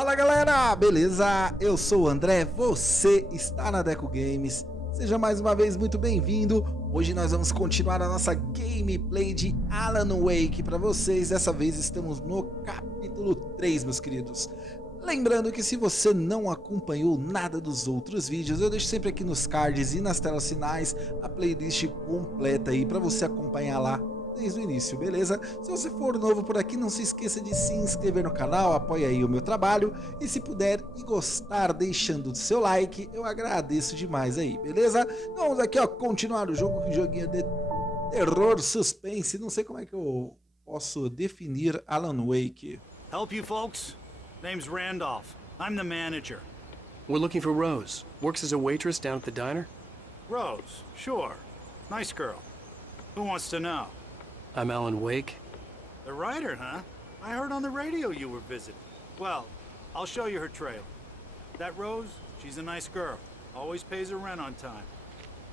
Fala galera, beleza? Eu sou o André, você está na Deco Games. Seja mais uma vez muito bem-vindo. Hoje nós vamos continuar a nossa gameplay de Alan Wake para vocês. Dessa vez estamos no capítulo 3, meus queridos. Lembrando que se você não acompanhou nada dos outros vídeos, eu deixo sempre aqui nos cards e nas telas finais a playlist completa aí para você acompanhar lá desde o início, beleza? Se você for novo por aqui, não se esqueça de se inscrever no canal, apoie aí o meu trabalho e se puder e gostar deixando o seu like, eu agradeço demais aí, beleza? Então vamos aqui, ó, continuar o jogo, um joguinho de terror, suspense, não sei como é que eu posso definir Alan Wake. Help you folks? Name's Randolph. I'm the manager. We're looking for Rose. Works as a waitress down at the diner. Rose, sure. Nice girl. Who wants to know? I'm Alan Wake. The writer, huh? I heard on the radio you were visiting. Well, I'll show you her trailer. That Rose, she's a nice girl. Always pays her rent on time.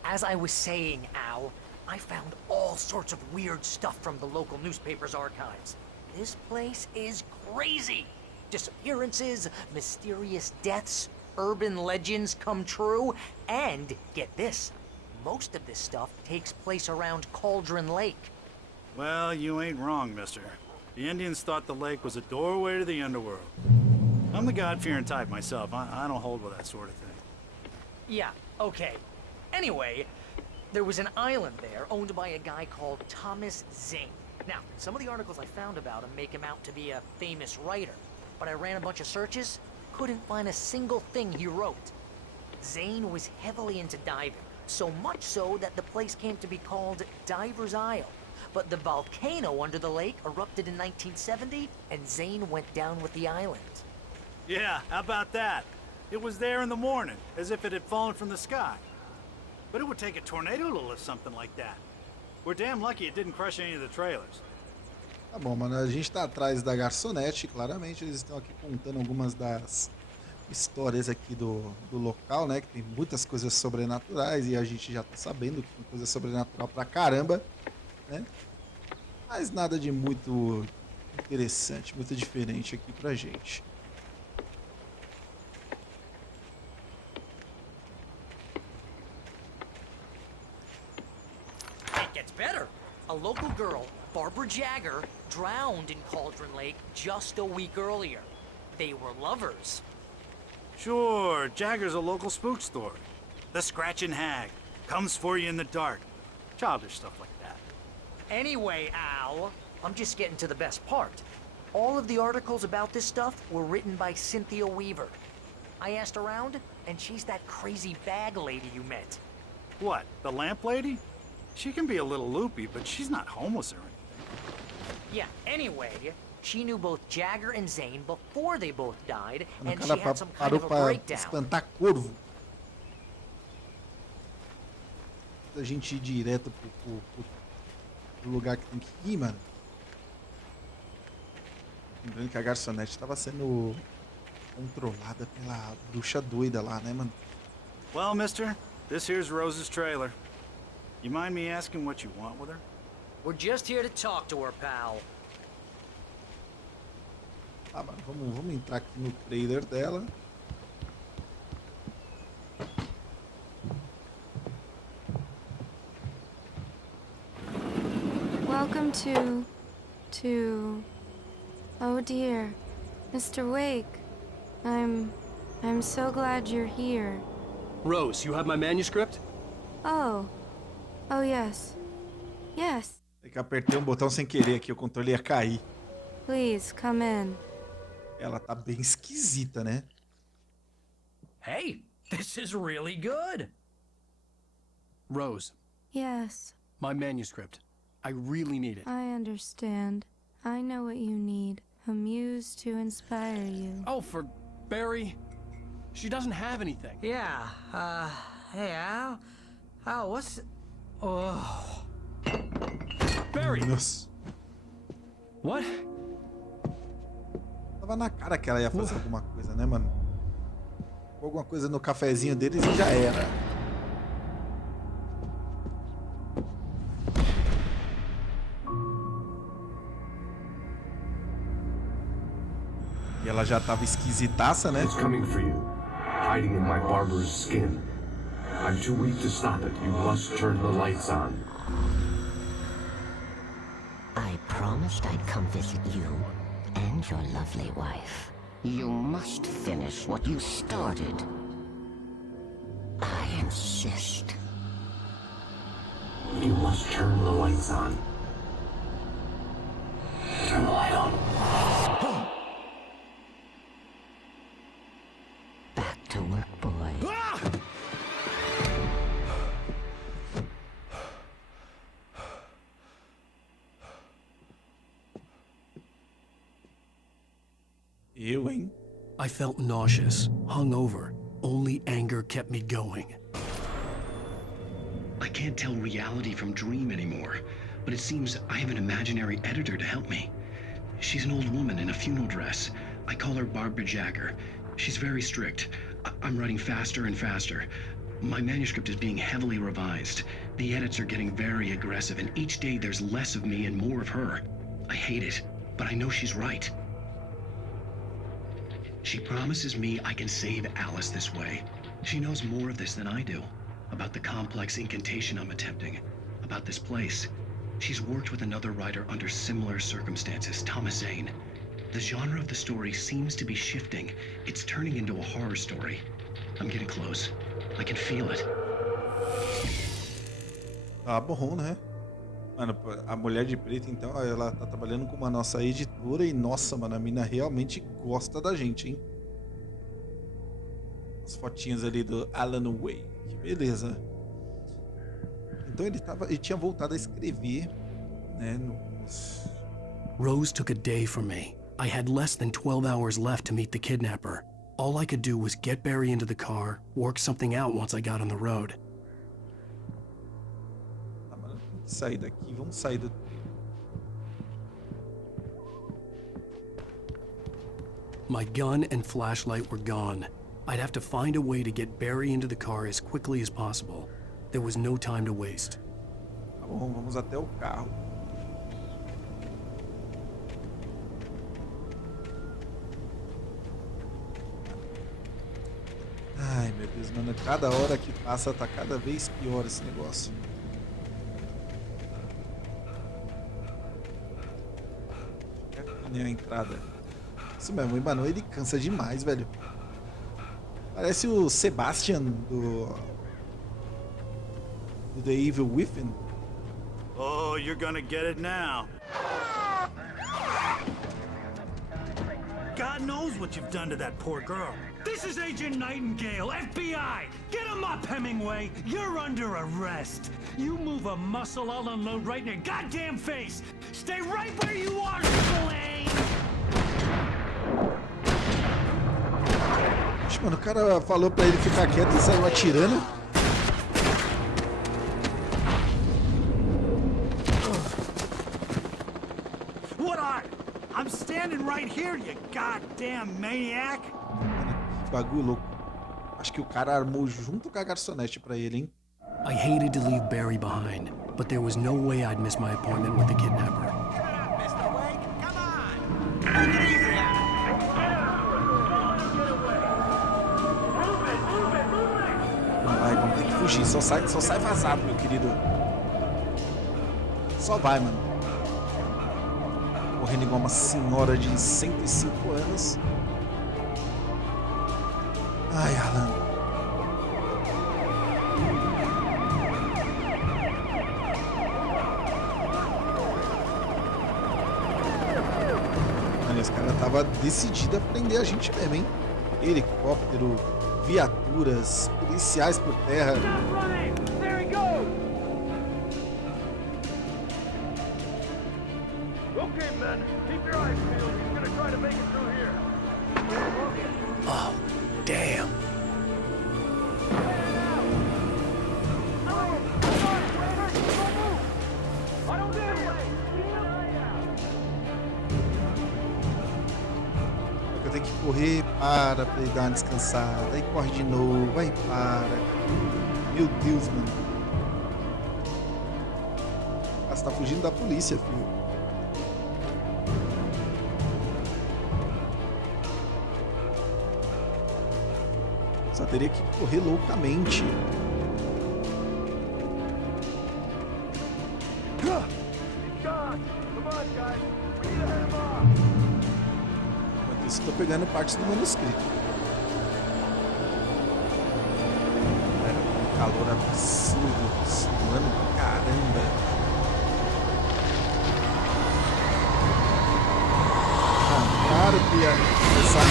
As I was saying, Al, I found all sorts of weird stuff from the local newspaper's archives. This place is crazy. Disappearances, mysterious deaths, urban legends come true, and get this, most of this stuff takes place around Cauldron Lake. Well, you ain't wrong, mister. The Indians thought the lake was a doorway to the underworld. I'm the God-fearing type myself. I don't hold with that sort of thing. Yeah, okay. Anyway, there was an island there owned by a guy called Thomas Zane. Now, some of the articles I found about him make him out to be a famous writer, but I ran a bunch of searches, couldn't find a single thing he wrote. Zane was heavily into diving, so much so that the place came to be called Diver's Isle. But the volcano under the lake erupted in 1970, and Zane went down with the island. Yeah, how about that? It was there in the morning, as if it had fallen from the sky. But it would take a tornado to lift something like that. We're damn lucky it didn't crush any of the trailers. Tá bom, mano, a gente tá atrás da garçonete, claramente eles estão aqui contando algumas das histórias aqui do local, né, que tem muitas coisas sobrenaturais e a gente já tá sabendo que tem coisa sobrenatural pra caramba, né, mas nada de muito interessante, muito diferente aqui pra gente. It gets better. A local girl, Barbara Jagger, drowned in Cauldron Lake just a week earlier. They were lovers. Sure, Jagger's a local spook story. The Scratching Hag comes for you in the dark. Childish stuff like that. Anyway, Al, I'm just getting to the best part. All of the articles about this stuff were written by Cynthia Weaver. I asked around, and she's that crazy bag lady you met. What, the lamp lady? She can be a little loopy, but she's not homeless or anything. Yeah, anyway, she knew both Jagger and Zane before they both died, O and she cara had some kind parou of a pra breakdown. espantar corvo. A gente ir direto pro lugar que tem que ir, mano. Lembrando que a garçonete estava sendo controlada pela bruxa doida lá, né, mano? Well, mister, this here's Rose's trailer. You mind me asking what you want with her? We're just here to talk to her, pal. Ah, mano, vamos entrar aqui no trailer dela. Welcome to... Oh dear, Mr. Wake. I'm so glad you're here. Rose, you have my manuscript? Oh yes. Yes. É que eu apertei um botão sem querer aqui, o controle ia cair. Please, come in. Ela tá bem esquisita, né? Hey, this is really good. Rose, Yes, my manuscript. I really need it. I understand. I know what you need. A muse to inspire you. Oh, for Barry? She doesn't have anything. Yeah, hey, Al? Al, what's... Oh... Barry! Nossa. What? Tava na cara que ela ia fazer alguma coisa, né, mano? Alguma coisa no cafezinho deles e já era. Ela já tava esquisitaça, né? It's coming for you, hiding in my barber's skin. I'm too weak to stop it. You must turn the lights on. I promised I'd come visit you and your lovely wife. You must finish what you started. I insist. You must turn the lights on. Turn the light on. Back to work, boy. Eu, hein? I felt nauseous, hungover. Only anger kept me going. I can't tell reality from dream anymore, but it seems I have an imaginary editor to help me. She's an old woman in a funeral dress. I call her Barbara Jagger. She's very strict. I'm writing faster and faster. My manuscript is being heavily revised. The edits are getting very aggressive, and each day there's less of me and more of her. I hate it, but I know she's right. She promises me I can save Alice this way. She knows more of this than I do. About the complex incantation I'm attempting. About this place. She's worked with another writer under similar circumstances, Thomas Zane. The genre of the story seems to be shifting. It's turning into a horror story. I'm getting close. I can feel it. Tá bom, né? Mano, a Mulher de Preto, então, ela tá trabalhando com uma nossa editora e, nossa, mano, a mina realmente gosta da gente, hein? As fotinhas ali do Alan Wake, beleza. Então ele tinha voltado a escrever, né? Rose took a day from me. I had less than 12 hours left to meet the kidnapper. All I could do was get Barry into the car, work something out once I got on the road. Sair daqui, vamos sair do... My gun and flashlight were gone. I'd have to find a way to get Barry into the car as quickly as possible. There was no time to waste. Tá bom, vamos até o carro. Ai, meu Deus, mano, cada hora que passa tá cada vez pior esse negócio. A entrada. Isso mesmo, mano, ele cansa demais, velho. Parece o Sebastian do The Evil Within. Oh, you're gonna get it now. God knows what you've done to that poor girl. This is Agent Nightingale, FBI! Get him up, Hemingway! You're under arrest! You move a muscle, I'll unload right in your goddamn face! Stay right where you are, Lane! Mano, o cara falou pra ele ficar quieto e saiu atirando. What are? I'm standing right here, you goddamn maniac! Que bagulho louco. Acho que o cara armou junto com a garçonete pra ele, hein? I hated to leave Barry behind, but there was no way I'd miss my appointment with the kidnapper. Mr. Wake, come on! Take it easy now! Vai, vamos ter que fugir. Só sai vazado, meu querido. Só vai, mano. Correndo igual uma senhora de 105 anos. Ai, Alan. Olha, esse cara tava decidido a prender a gente mesmo, hein? Helicóptero, viaturas, policiais por terra. Oh, damn. Eu tenho que correr, para ele dar uma descansada. Aí corre de novo, aí para. Meu Deus, mano. Ah, você tá fugindo da polícia, filho. Só teria que correr loucamente. Enquanto isso, eu tô pegando partes do manuscrito. Um calor absurdo, suando pra caramba. Claro que ia começar.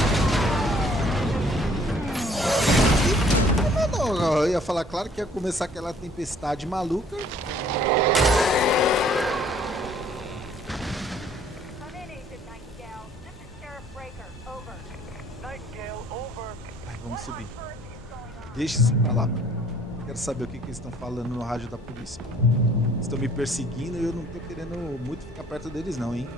Não, eu ia falar, claro que ia começar aquela tempestade maluca. Ai, vamos subir. Deixa isso pra lá, mano. Quero saber o que eles estão falando no rádio da polícia. Estão me perseguindo e eu não tô querendo muito ficar perto deles não, hein.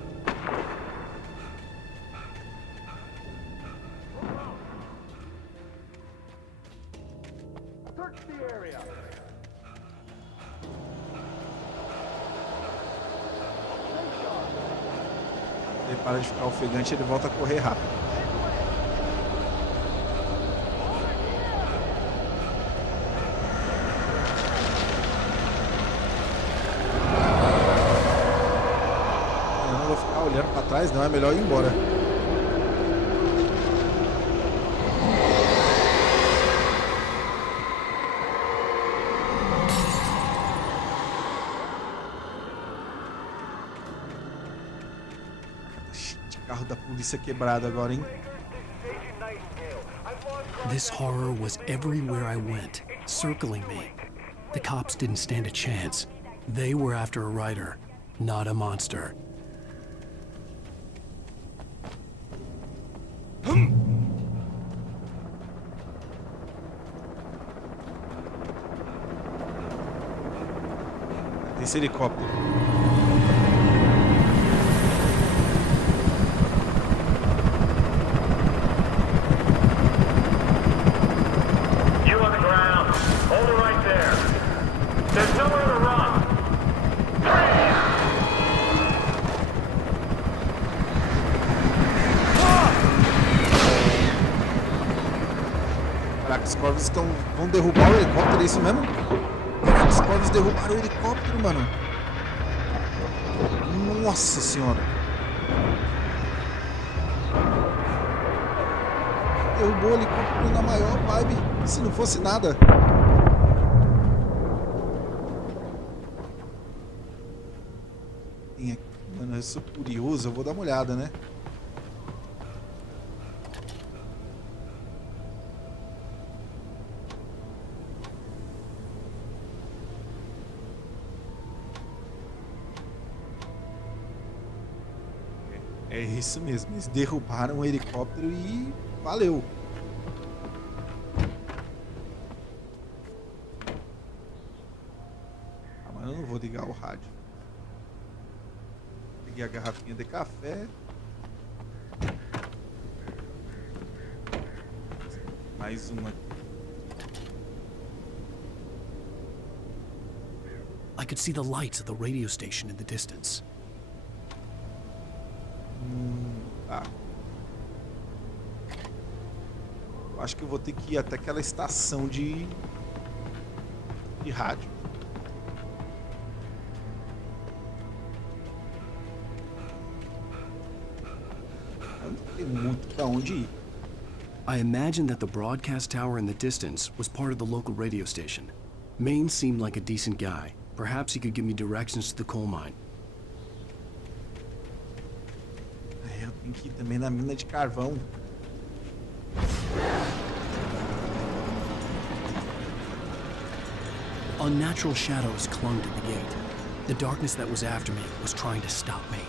Ele para de ficar ofegante, ele volta a correr rápido. Eu não vou ficar olhando para trás, não, é melhor ir embora. Carro da polícia quebrado agora, hein? This horror was everywhere I went, circling me. The cops didn't stand a chance. They were after a writer, not a monster. Tem esse helicóptero. Caraca, os corvos vão derrubar o helicóptero, é isso mesmo? Caraca, os corvos derrubaram o helicóptero, mano. Nossa senhora. Derrubou o helicóptero na maior vibe, se não fosse nada. Tem aqui, mano, eu sou curioso, eu vou dar uma olhada, né? É isso mesmo, eles derrubaram o helicóptero e valeu. Ah, mas eu não vou ligar o rádio. Peguei a garrafinha de café. Mais uma aqui. I could see the lights of the radio station in the distance. Tá. Eu acho que eu vou ter que ir até aquela estação de rádio. Eu não tenho muito pra onde ir. I imagined that the broadcast tower in the distance was part of the local radio station. Maine seemed like a decent guy. Perhaps he could give me directions to the coal mine. Eu tenho que ir também na mina de carvão. Unnatural shadows clung to the gate. The darkness that was after me was trying to stop me.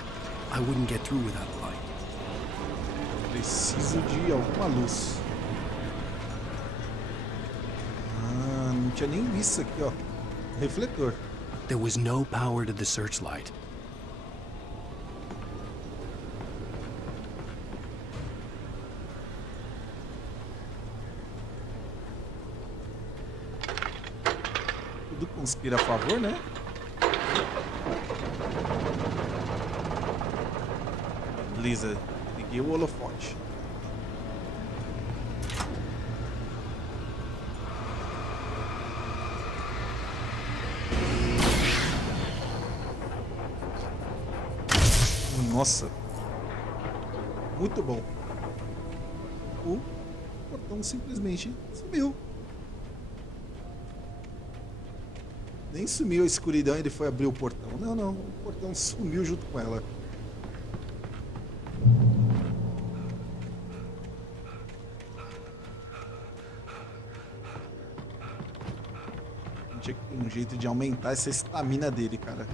I wouldn't get through without a light. Preciso de alguma luz. Ah, não tinha nem visto isso aqui, ó. Refletor. There was no power to the searchlight. Tudo conspira a favor, né? Beleza, liguei o holofote. Nossa. Muito bom. O portão simplesmente sumiu. Nem sumiu a escuridão e ele foi abrir o portão. Não, não. O portão sumiu junto com ela. Tinha que ter um jeito de aumentar essa estamina dele, cara.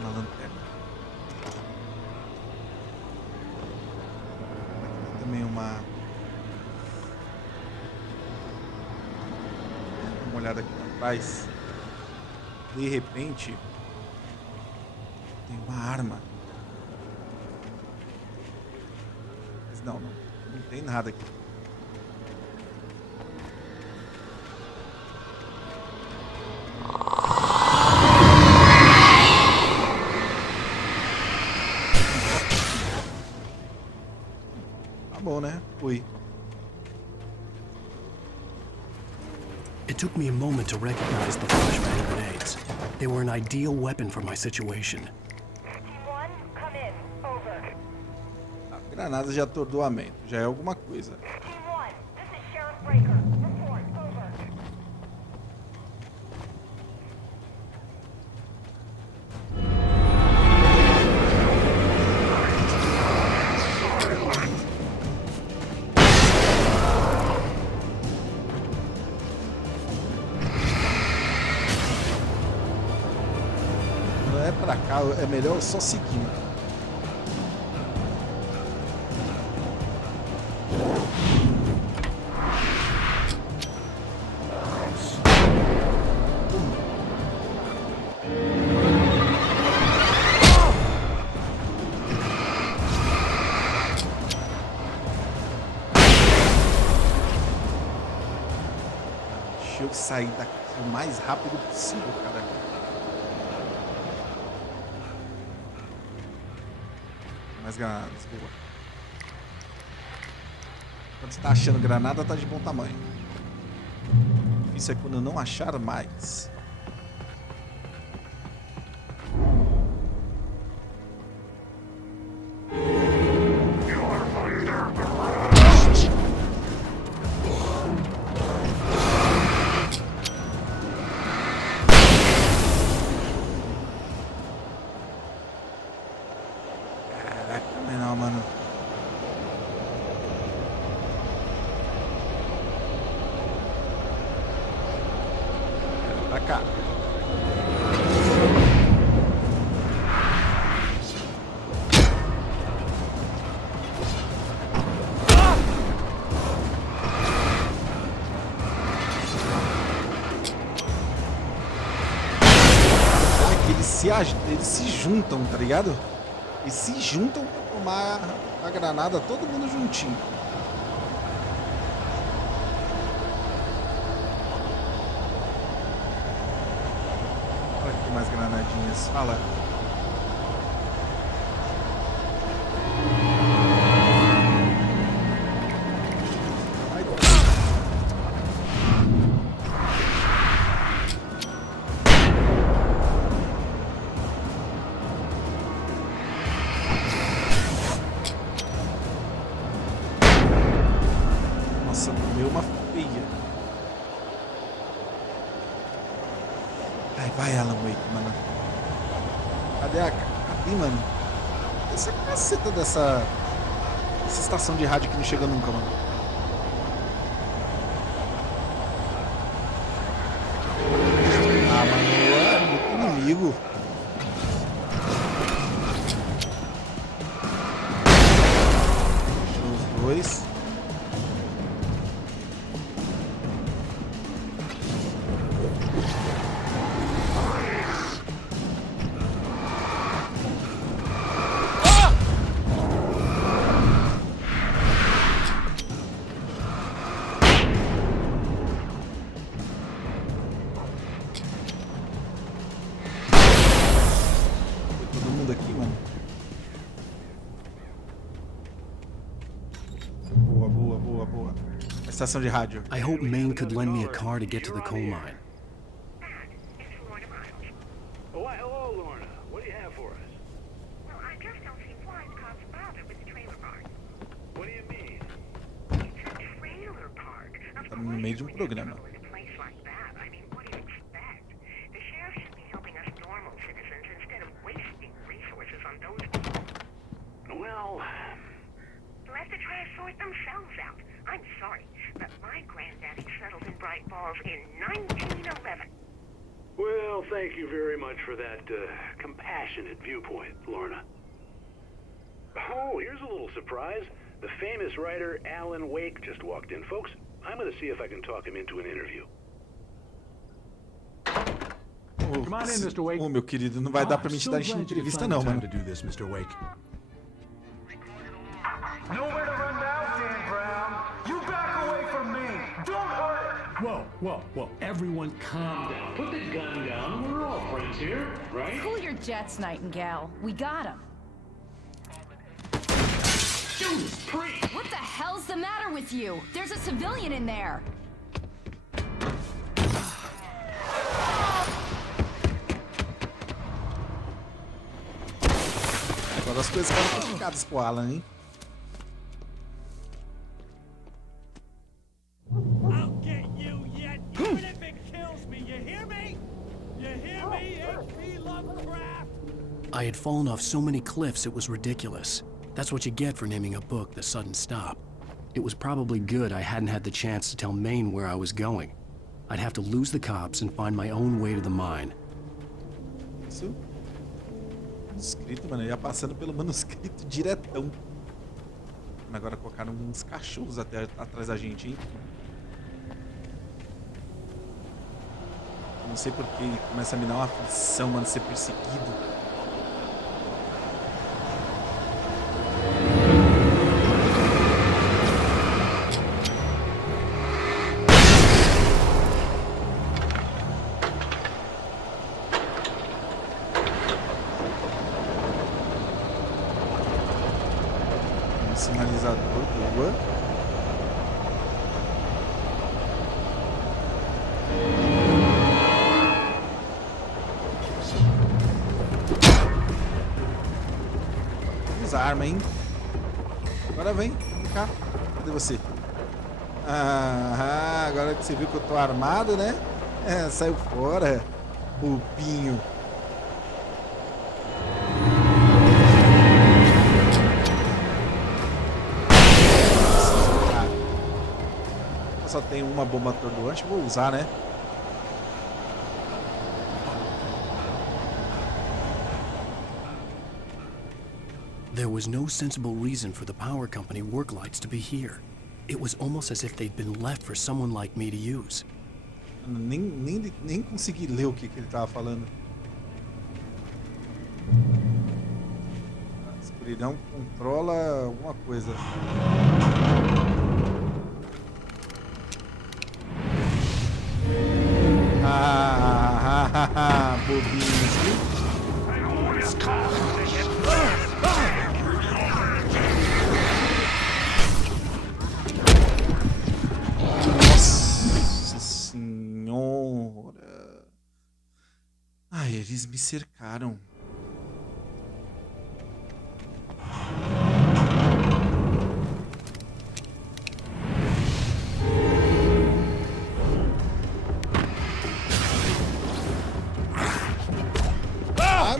Na lanterna. Aqui também uma olhada aqui atrás. De repente tem uma arma. Não tem nada aqui. Tá bom, né? Fui. It took me a moment to recognize the flashbang grenades. They were an ideal weapon for my situation. Granadas de atordoamento, já é alguma coisa. Não é pra cá, é melhor só seguir. Deixa eu sair daqui o mais rápido possível, cara. Mais granadas, boa. Quando você tá achando granada, tá de bom tamanho. Isso é quando eu não achar mais. Mano. Pra cá. Olha que eles se juntam, tá ligado? E se juntam pra tomar a granada, todo mundo juntinho. Olha aqui mais granadinhas. Fala. Nossa, comeu uma feia. Ai, vai, Alan Wake, mano. Cadê, mano? Essa caceta dessa estação de rádio que não chega nunca, mano. Ah, mano, é muito inimigo. Os dois. Estação de rádio. I hope Maine could lend me a car to get to the coal mine. meio de um programa. Well, they'll have to try to sort themselves out. I'm sorry, but my granddaddy settled in Bright Falls in 1911. Well, thank you very much for that compassionate viewpoint, Lorna. Oh, here's a little surprise. The famous writer Alan Wake just walked in. Folks, I'm going to see if I can talk him into an interview. Come on in, Mr. Wake. Meu querido, não vai dar pra mim te dar entrevista não, mano. Nowhere to run now, Dan Brown. You back away from me. Don't hurt. Whoa. Everyone calm down. Put the gun down. We're all friends here, right? Cool your jets, Nightingale. We got him. Judas Priest! What the hell's the matter with you? There's a civilian in there. Agora as coisas ficaram complicadas pro Alan, hein? I'll get you yet, even if it kills me. You hear me? You hear me, H.P. Lovecraft? I had fallen off so many cliffs it was ridiculous. That's what you get for naming a book The Sudden Stop. It was probably good I hadn't had the chance to tell Maine where I was going. I'd have to lose the cops and find my own way to the mine. Isso. Manuscrito, mano. Eu ia passando pelo manuscrito diretão. Agora colocaram uns cachorros até atrás da gente, hein? Eu não sei porque começa a me dar uma aflição, mano, ser perseguido. Sinalizador, boa. Usa a arma, hein? Agora vem cá. Cadê você? Ah, agora que você viu que eu tô armado, né? É, saiu fora, bobinho. Só tem uma bomba atordoante, vou usar, né? There was no sensible reason for the power company work lights to be here. It was almost as if they'd been left for someone like me to use. Nem consegui ler o que ele tava falando. A escuridão controla alguma coisa. Bobinhos, viu? Nossa senhora. Ai, eles me cercaram.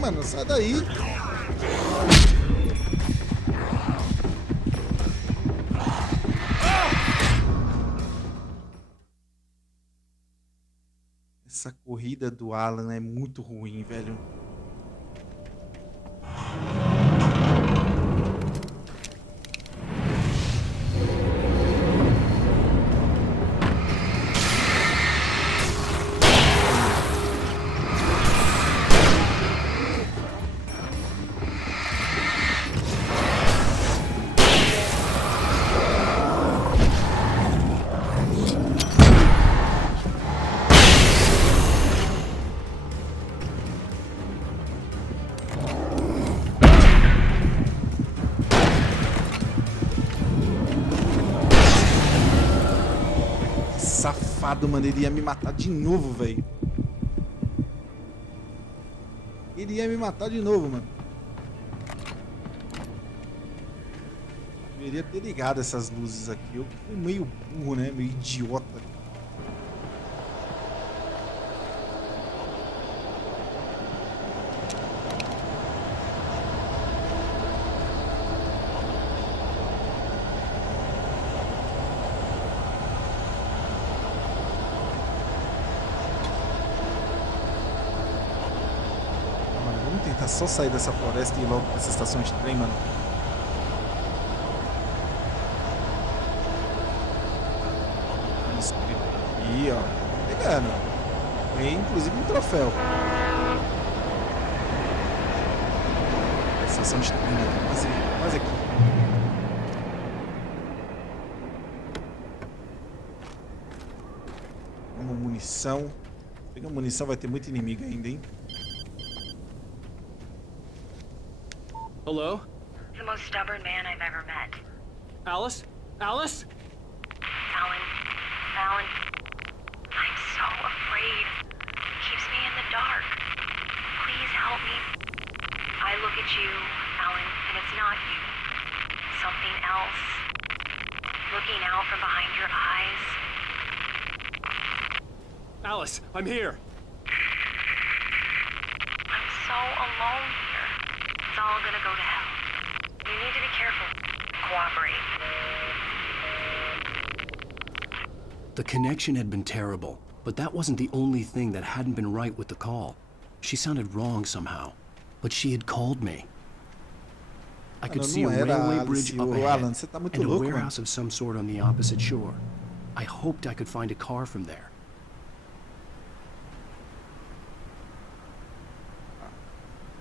Mano, sai daí. Essa corrida do Alan é muito ruim, velho. Safado, mano, ele ia me matar de novo, velho. Ele ia me matar de novo, mano. Deveria ter ligado essas luzes aqui. Eu fui meio burro, né? Meio idiota. tentar só sair dessa floresta e ir logo pra essa estação de trem, mano. Manuscrito aqui, ó. Pegando. Tem inclusive um troféu. A estação de trem, né? Quase aqui. Uma munição. Pega munição, vai ter muito inimigo ainda, hein? Hello? The most stubborn man I've ever met. Alice? Alice? Alan, I'm so afraid. It keeps me in the dark. Please help me. I look at you, Alan, and it's not you. Something else. Looking out from behind your eyes. Alice, I'm here. I'm so alone here. It's all gonna go to hell. You need to be careful. Cooperate. The connection had been terrible, but that wasn't the only thing that hadn't been right with the call. She sounded wrong somehow, but she had called me. I could see a railway bridge up ahead and a warehouse of some sort on the opposite shore. I hoped I could find a car from there.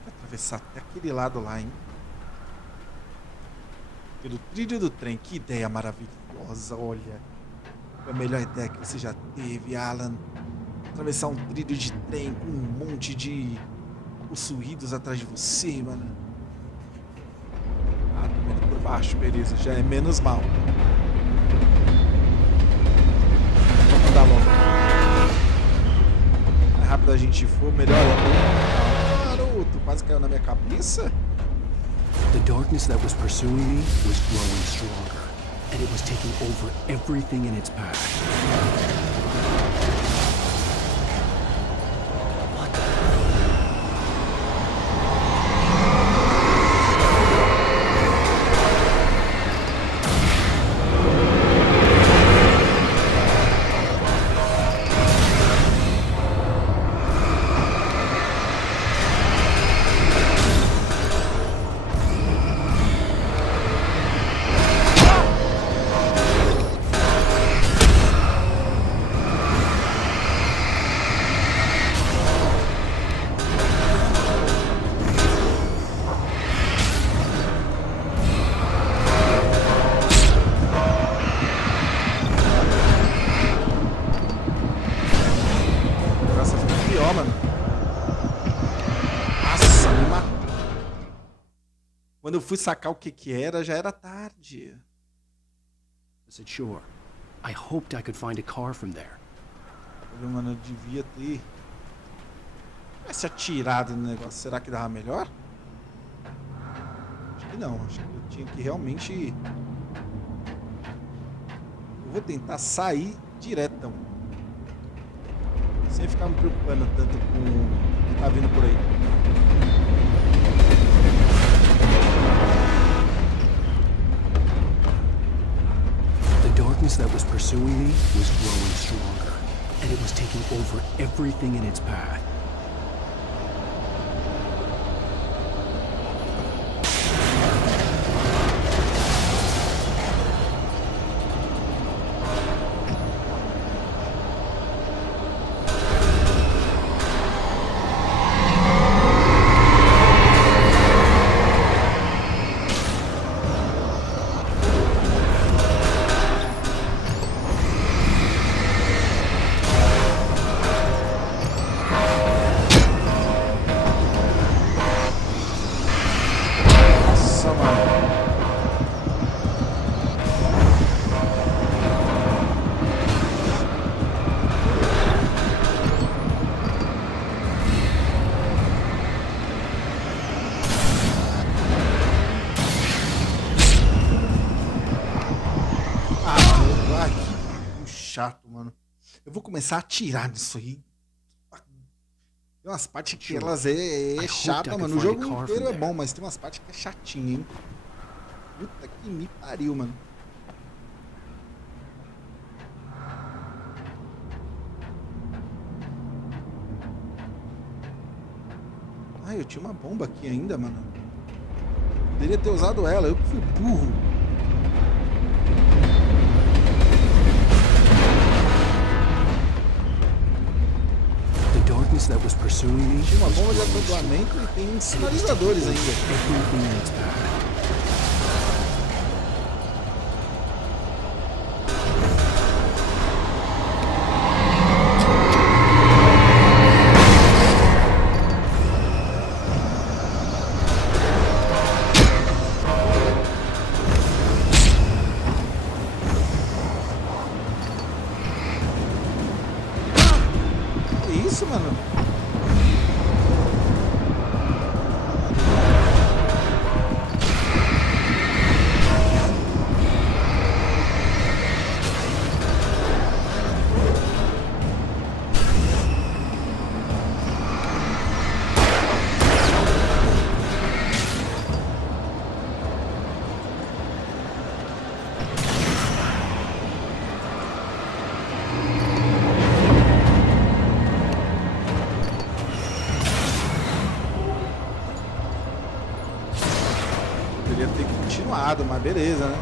Vou atravessar até aquele lado lá, hein? Pelo trilho do trem. Que ideia maravilhosa, olha. Foi a melhor ideia que você já teve, Alan. Atravessar um trilho de trem com um monte de possuídos atrás de você, mano. Ah, tô vendo por baixo, beleza. Já é menos mal. Vamos andar logo. Mais rápido a gente for, melhor é. Garoto, quase caiu na minha cabeça. The darkness that was pursuing me was growing stronger, and it was taking over everything in its path. Quando eu fui sacar o que era, já era tarde. Sure. I hoped I could find a car from there. Mano, eu devia ter tivesse atirado no negócio. Será que dava melhor? Acho que não. Acho que eu tinha que realmente... Eu vou tentar sair diretão. Sem ficar me preocupando tanto com o que tá vindo por aí. The darkness that was pursuing me was growing stronger, and it was taking over everything in its path. Chato, mano. Eu vou começar a atirar nisso aí. Tem umas partes que elas é chata, mano. O jogo inteiro é bom, mas tem umas partes que é chatinha, hein? Puta que me pariu, mano. Ah, eu tinha uma bomba aqui ainda, mano. Poderia ter usado ela, eu que fui burro. The darkness that was pursuing me. Tinha uma bomba de atordoamento e tem sinalizadores ainda. Everything in its path. Que isso, mano? Poderia ter continuado, mas beleza, né?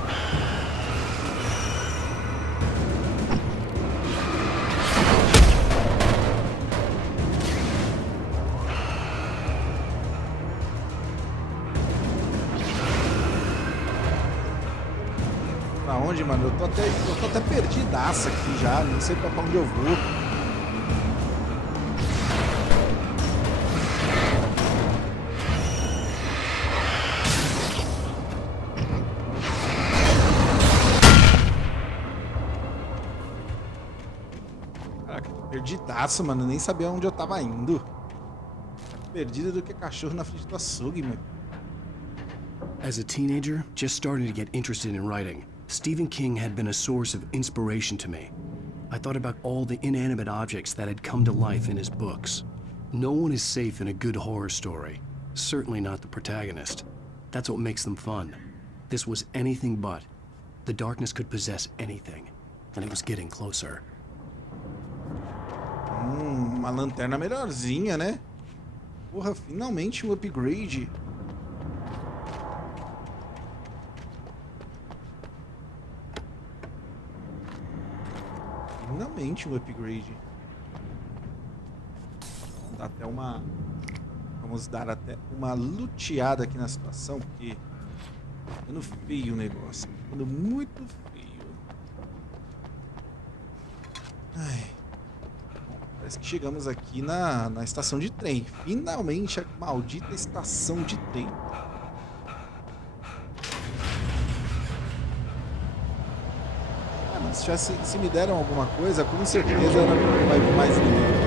Pra onde, mano? Eu tô até perdidaço aqui já, não sei pra onde eu vou. Perdidaço, mano. Nem sabia onde eu tava indo. Perdido do que cachorro na frente do açougue, mano. As a teenager, just starting to get interested in writing, Stephen King had been a source of inspiration to me. I thought about all the inanimate objects that had come to life in his books. No one is safe in a good horror story. Certainly not the protagonist. That's what makes them fun. This was anything but. The darkness could possess anything, and it was getting closer. Uma lanterna melhorzinha, né? Porra, finalmente um upgrade. Finalmente um upgrade. Vamos dar até uma luteada aqui na situação, porque tá ficando feio o negócio. Tá ficando muito feio. Ai. Parece que chegamos aqui na estação de trem. Finalmente a maldita estação de trem. Ah, mas se me deram alguma coisa, com certeza não vai vir mais ninguém.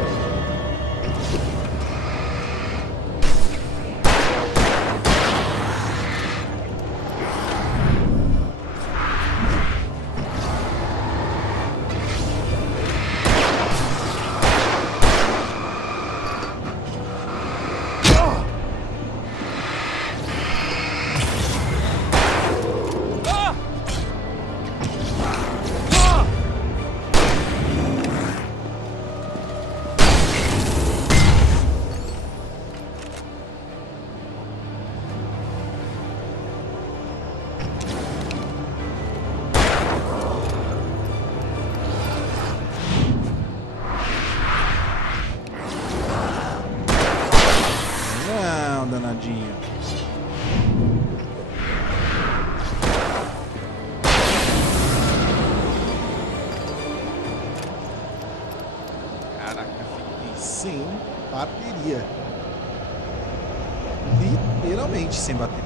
Danadinho. Caraca, fiquei sem bateria. Literalmente sem bateria.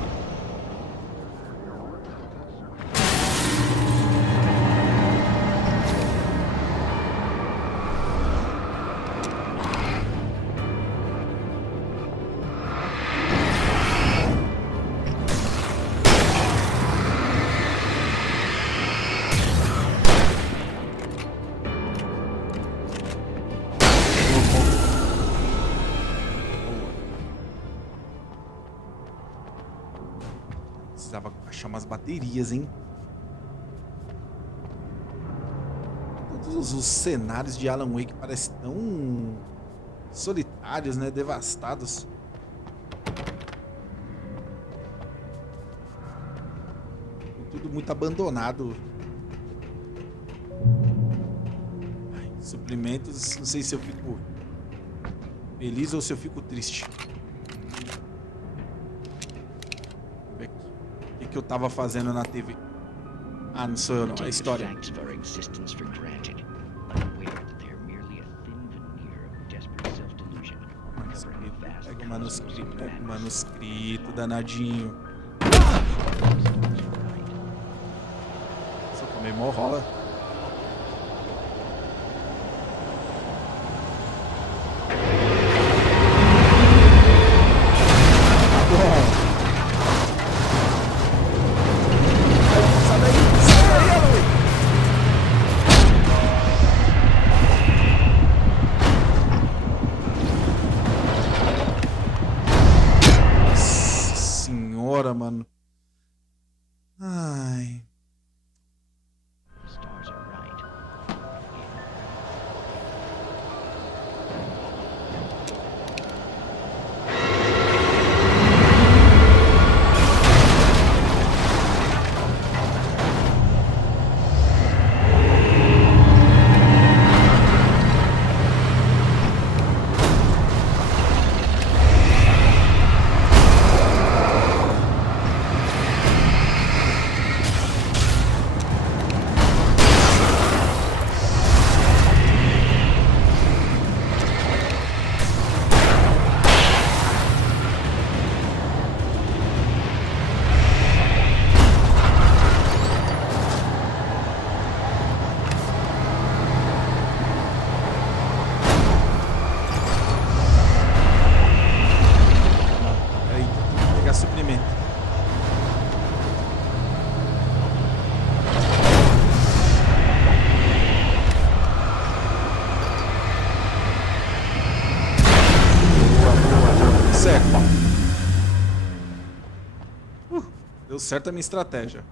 Precisava achar umas baterias, hein? Todos os cenários de Alan Wake parecem tão solitários, né? Devastados. tudo muito abandonado. Ai, suprimentos, não sei se eu fico feliz ou se eu fico triste. O que eu tava fazendo na TV? Ah, não sou eu não, é a história. Pega o manuscrito, danadinho. Se eu comer mó rola. Mano. Ai. Deu certo a minha estratégia.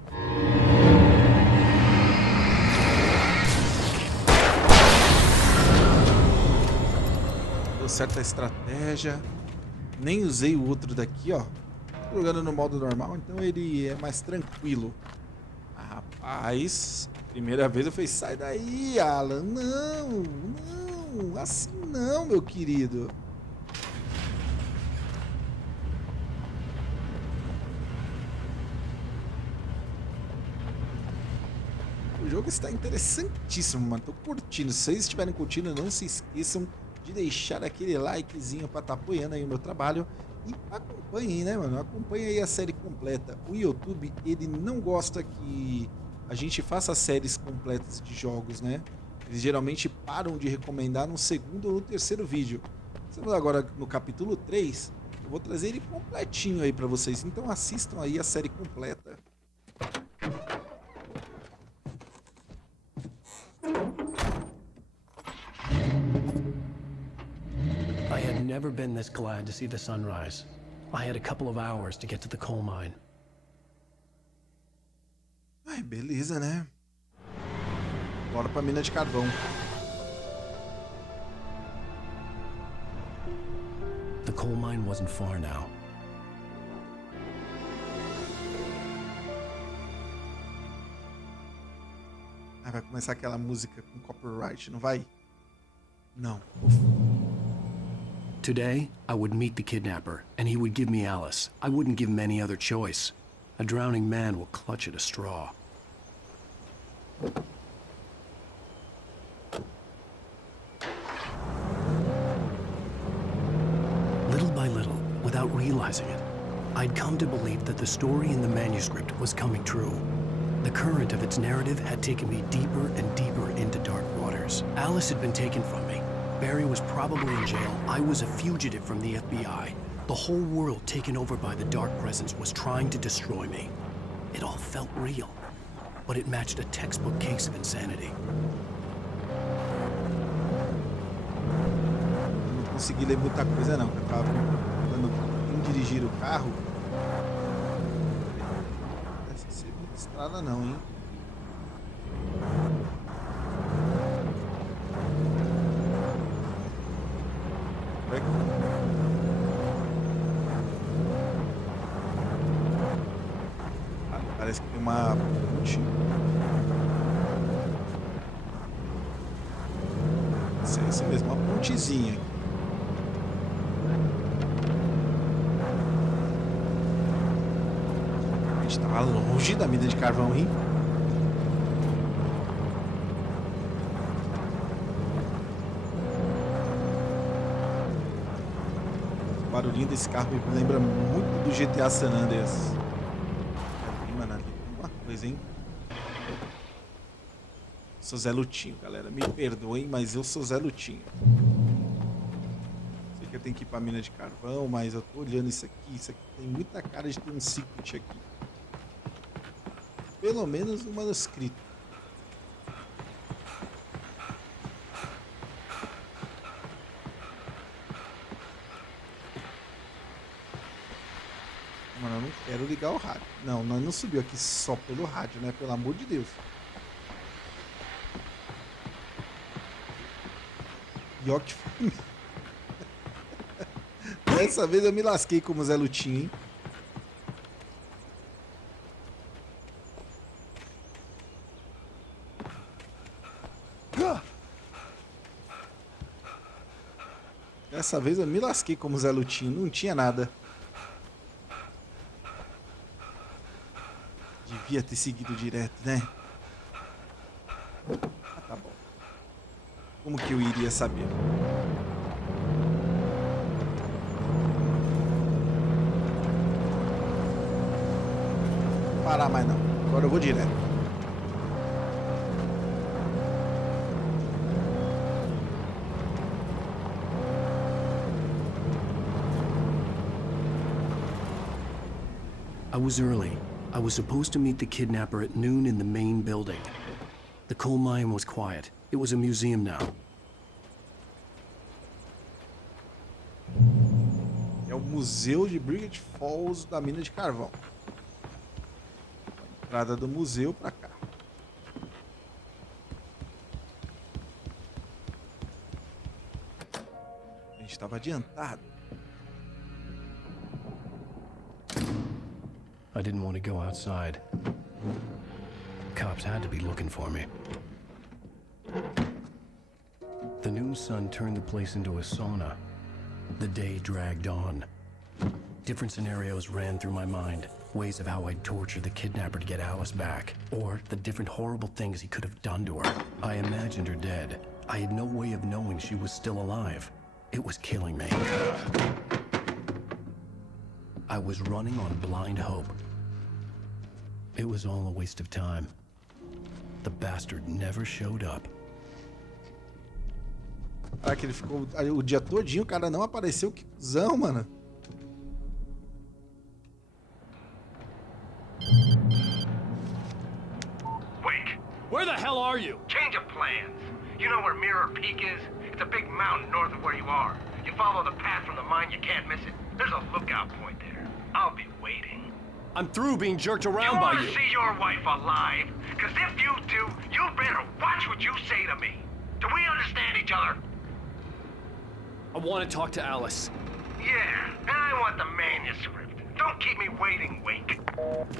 Deu certo a estratégia. Nem usei o outro daqui, ó. Tô jogando no modo normal, então ele é mais tranquilo. Ah, rapaz, primeira vez eu falei, sai daí, Alan. Não, não, assim não, meu querido. O jogo está interessantíssimo, mano. Tô curtindo. Se vocês estiverem curtindo, não se esqueçam de deixar aquele likezinho pra estar apoiando aí o meu trabalho. E acompanhem, né, mano? Acompanhem aí a série completa. O YouTube, ele não gosta que a gente faça séries completas de jogos, né? Eles geralmente param de recomendar no segundo ou no terceiro vídeo. Estamos agora no capítulo 3. Eu vou trazer ele completinho aí pra vocês. Então assistam aí a série completa. I had never been this glad to see the sunrise. I had a couple of hours to get to the coal mine. Ai, beleza, né? Bora pra mina de carvão. The coal mine wasn't far now. Ah, vai começar aquela música com copyright, não vai? Não. Today, I would meet the kidnapper, and he would give me Alice. I wouldn't give him any other choice. A drowning man will clutch at a straw. Little by little, without realizing it, I'd come to believe that the story in the manuscript was coming true. The current of its narrative had taken me deeper and deeper into dark waters. Alice had been taken from me. Barry was probably in jail. I was a fugitive from the FBI. The whole world taken over by the dark presence was trying to destroy me. It all felt real, but it matched a textbook case of insanity. Não consegui ler muita coisa não, eu tava tentando dirigir o carro. Não parece ser muita estrada não, hein? Parece que tem uma ponte. É isso mesmo, uma pontezinha aqui. A gente tava longe da mina de carvão, hein? O barulhinho desse carro me lembra muito do GTA San Andreas. Mano, ali tem uma coisa, hein? Sou Zé Lutinho, galera. Me perdoem, mas eu sou Zé Lutinho. Sei que eu tenho que ir pra mina de carvão, mas eu tô olhando isso aqui. Isso aqui tem muita cara de ter um secret aqui. Pelo menos um manuscrito. Mano, eu não quero ligar o rádio. Não, nós não subiu aqui só pelo rádio, né? Pelo amor de Deus. Pior que foi. Dessa vez eu me lasquei como Zé Lutinho, hein? Dessa vez eu me lasquei como Zé Lutinho. Não tinha nada. Devia ter seguido direto, né? Ah, tá bom. Como que eu iria saber? Não vou parar mais não. Agora eu vou direto. I was early. I was supposed to meet the kidnapper at noon in the main building. The coal mine was quiet. It was a museum now. É o Museu de Brigitte Falls da mina de carvão. A entrada do museu pra cá. A gente estava adiantado. I didn't want to go outside. Cops had to be looking for me. The noon sun turned the place into a sauna. The day dragged on. Different scenarios ran through my mind. Ways of how I'd torture the kidnapper to get Alice back. Or the different horrible things he could have done to her. I imagined her dead. I had no way of knowing she was still alive. It was killing me. I was running on blind hope. It was all a waste of time. The bastard never showed up. Ah, que ele ficou o dia todinho, o cara não apareceu. Que cuzão, mano. Wake, Where the hell are you? change of plans. You know where Mirror Peak is? It's a big mountain north of where you are. You follow the path from the mine, you can't miss it. There's a lookout point there. I'll be waiting. I'm through being jerked You around by want to you. see your wife alive? Because if you do, you better watch what you say to me. Do we understand each other? I want to talk to Alice. Yeah, and I want the manuscript. Don't keep me waiting, Wake.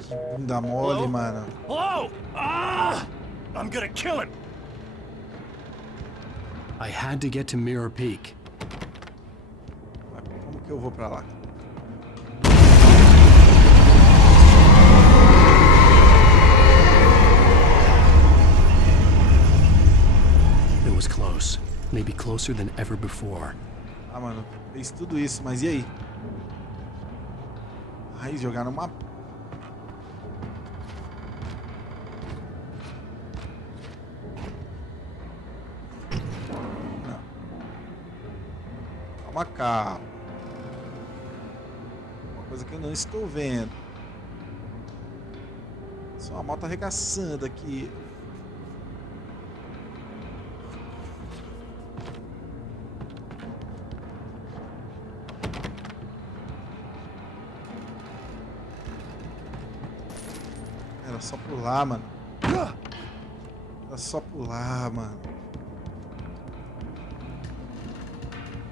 Bunda mole, mano. Hello? Ah! I'm gonna kill him. I had to get to Mirror Peak. Mas como que eu vou pra lá? It was close. Maybe closer than ever before. Ah, mano, fez tudo isso, mas e aí? Ai, jogaram uma... Não. Calma, calma. Uma coisa que eu não estou vendo. Só uma moto arregaçando aqui. Era só pular, mano. Era só pular, mano.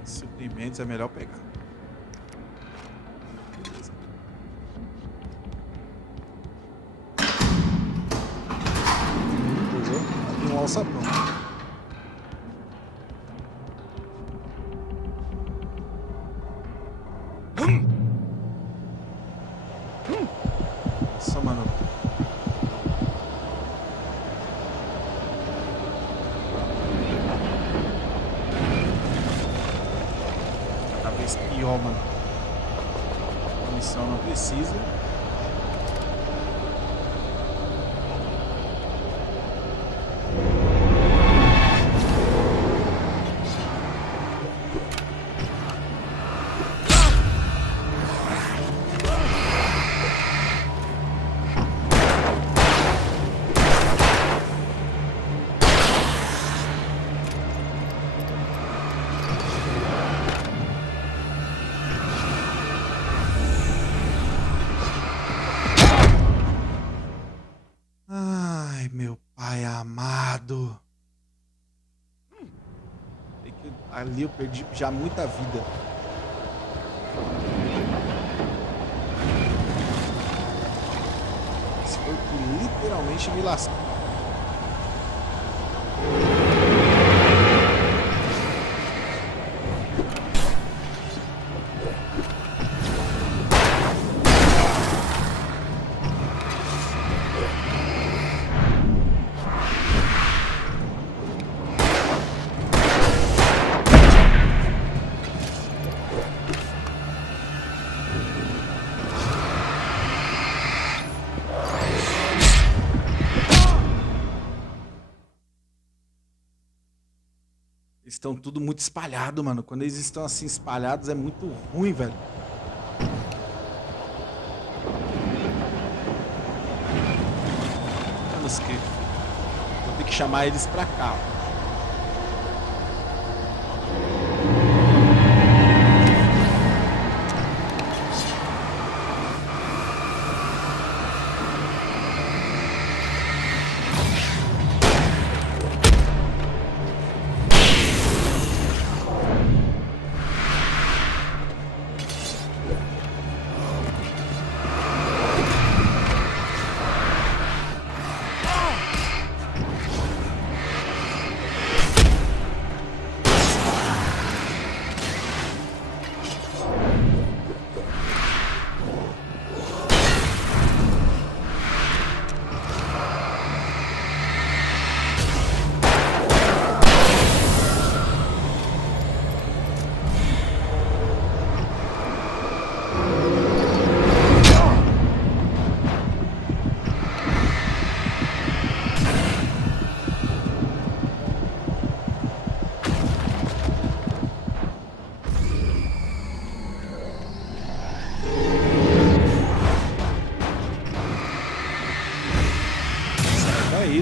Suprimentos é melhor pegar. Beleza. alçapão. Nossa, mano. Cada vez pior, mano. A missão não precisa. Meu pai amado. Ali eu perdi já muita vida. Isso foi o que literalmente me lascou. Estão tudo muito espalhado, mano. Quando eles estão assim espalhados é muito ruim, velho. Manuscrito. Vou ter que chamar eles pra cá, ó.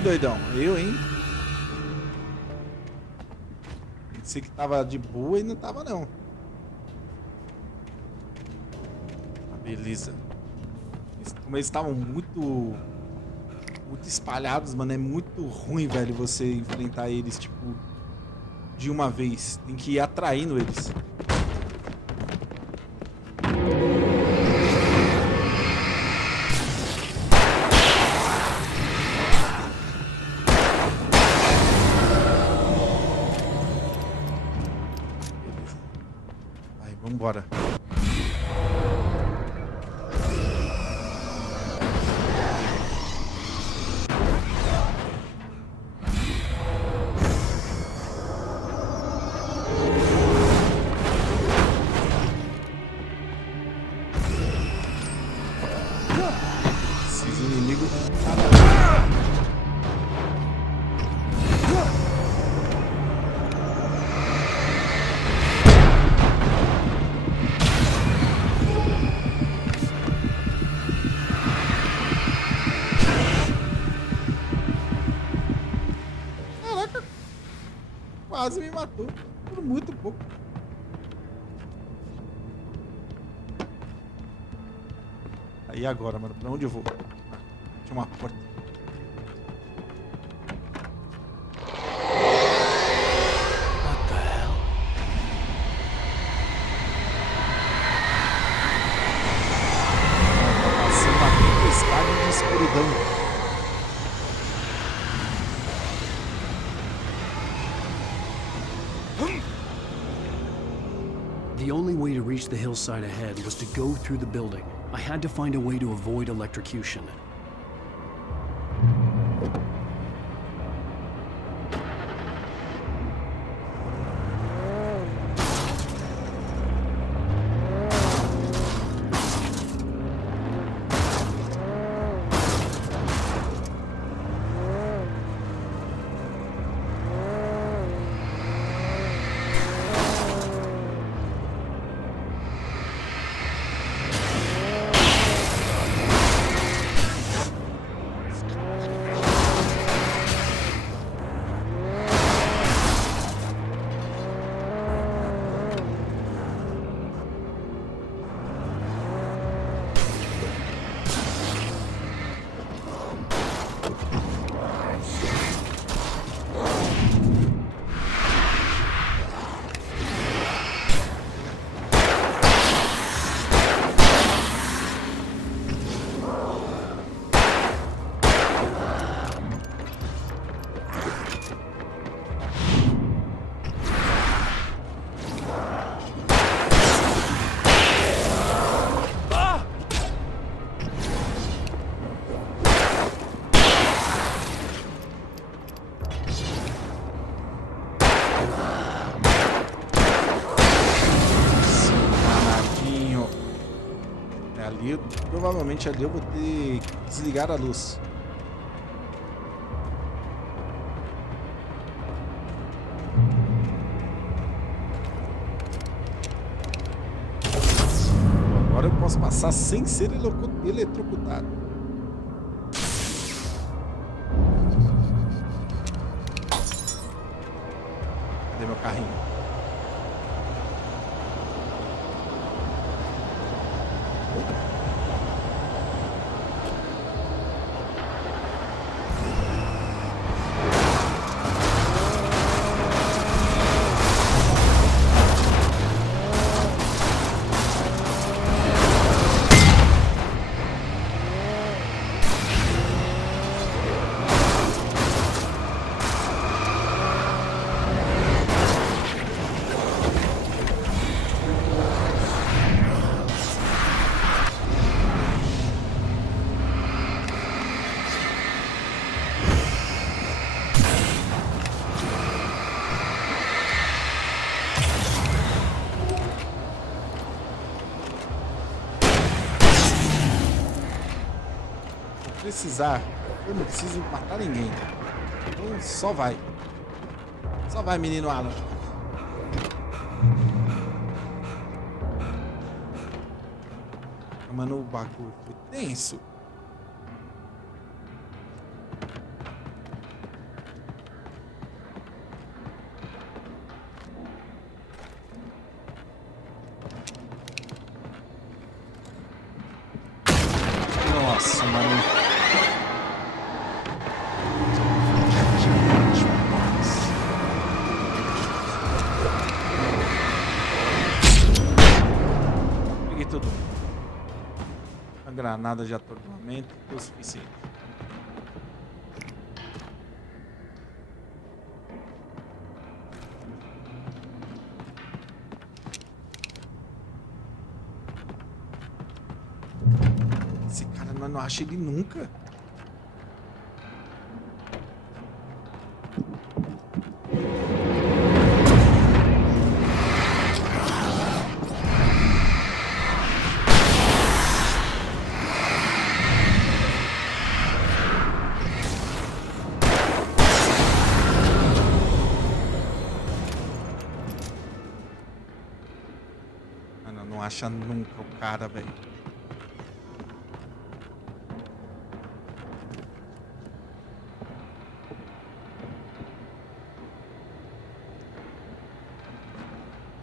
Doidão, eu, hein? Pensei que tava de boa e não tava, não. Ah, beleza. Como eles estavam muito espalhados, mano, é muito ruim, velho, você enfrentar eles, tipo, de uma vez. Tem que ir atraindo eles. Vambora. Esses inimigos. Quase me matou. Por muito pouco. Aí agora, mano, pra onde eu vou? Ah, tinha uma porta. What the hell? Tá passando uma tempestade de escuridão. reach the hillside ahead was to go through the building. I had to find a way to avoid electrocution. Provavelmente ali eu vou ter que desligar a luz. Agora eu posso passar sem ser eletrocutado. Cadê meu carrinho? Precisar, eu não preciso matar ninguém. Então só vai. Só vai, menino Alan. Mano, o bagulho foi tenso. Nossa, mano. Peguei tudo. A granada de atordoamento foi o suficiente. Esse cara não acha ele nunca. Mano, não acha nunca o cara, velho.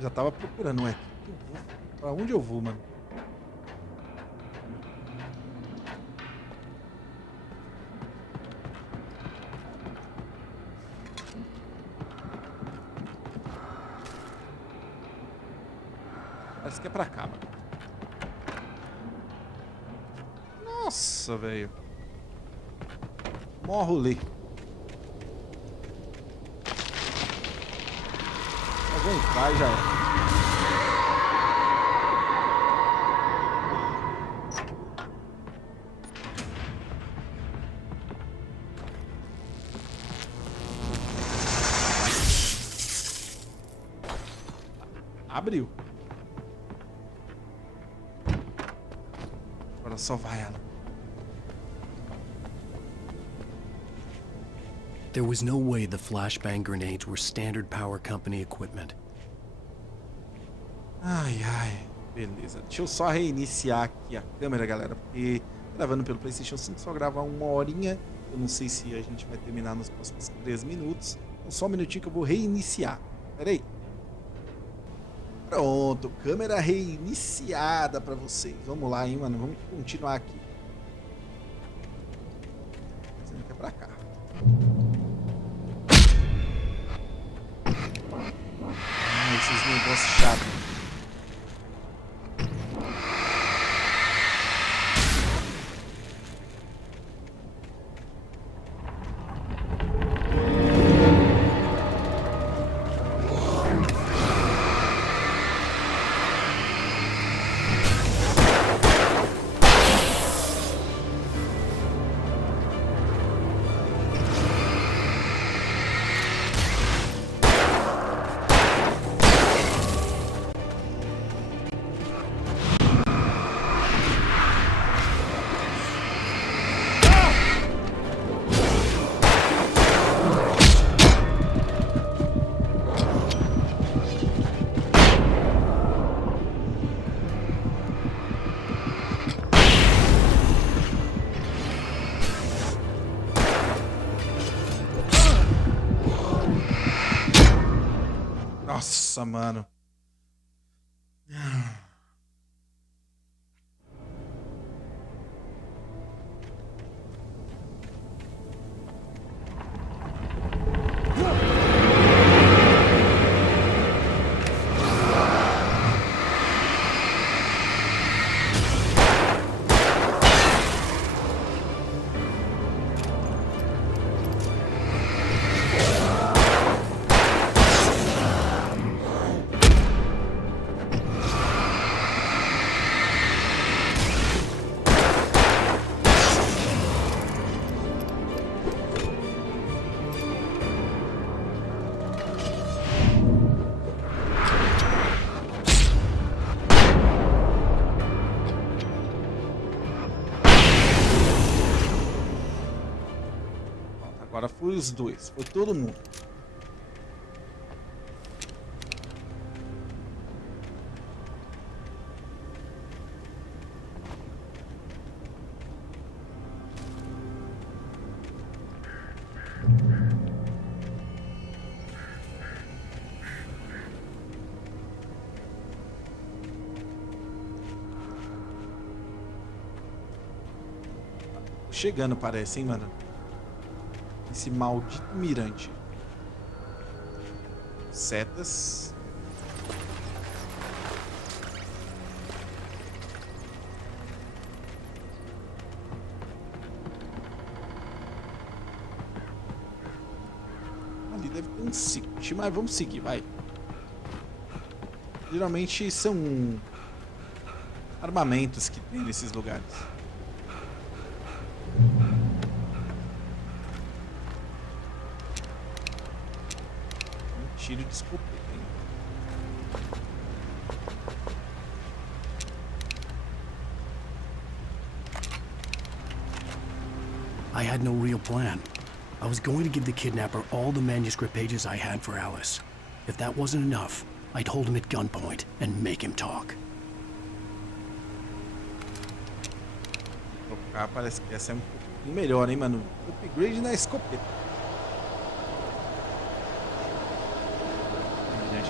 Já tava procurando, ué. Pra onde eu vou, mano? Parece que é pra cá, mano. Nossa, velho. Mó rolê. Eu vou entrar e já é. Abriu. Agora só vai ela. There was no way the flashbang grenades were standard power company equipment. Ai, ai. Beleza. Deixa eu só reiniciar aqui a câmera, galera, porque gravando pelo PlayStation 5 só grava 1 horinha. Eu não sei se a gente vai terminar nos próximos 3 minutos. Então só um minutinho que eu vou reiniciar. Pera aí. Pronto, câmera reiniciada pra vocês. Vamos lá, hein, mano. Vamos continuar aqui. Dizendo que é pra cá. Esses negócios chatos. Nossa, mano. Agora foi os dois, foi todo mundo. Chegando, parece, hein, mano? Esse maldito mirante. Setas. Ali deve ter um secret, mas vamos seguir, vai. Geralmente são armamentos que tem nesses lugares. Tiro de escopeta, hein? I had no real plan. I was going to give the kidnapper all the manuscript pages I had for Alice. If that wasn't enough, I'd hold him at gunpoint and make him talk. Trocar, parece que essa é um pouquinho melhor, hein, mano? Upgrade na escopeta.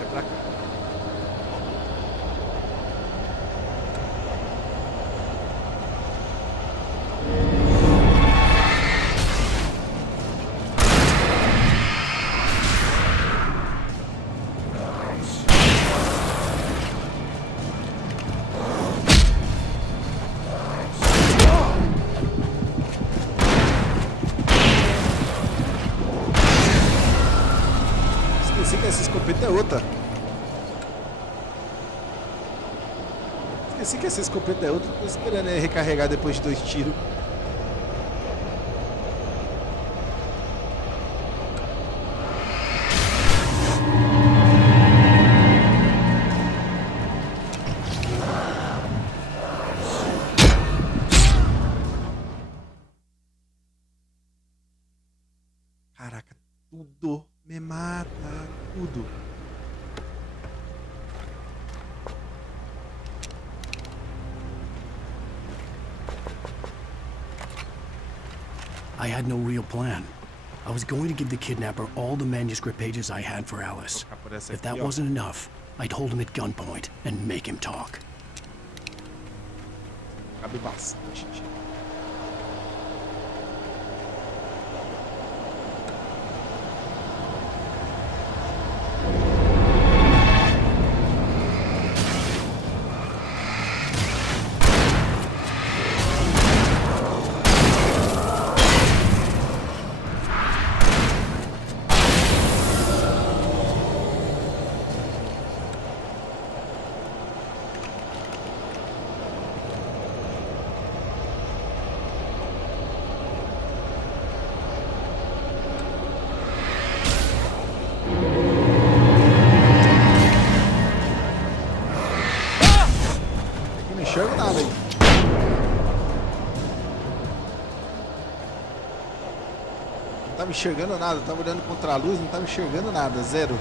É pra cá. Esqueci que essa escopeta é outra. Esqueci que essa escopeta é outra, tô esperando ele recarregar depois de 2 tiros. Tudo me mata, tudo. I had no real plan. I was going to give the kidnapper all the manuscript pages I had for Alice. If that wasn't enough, I'd hold him at gunpoint and make him talk. Cabe bastante, gente. Não enxergo nada aí. Não tava enxergando nada, tava olhando contra a luz, não tava enxergando nada, zero.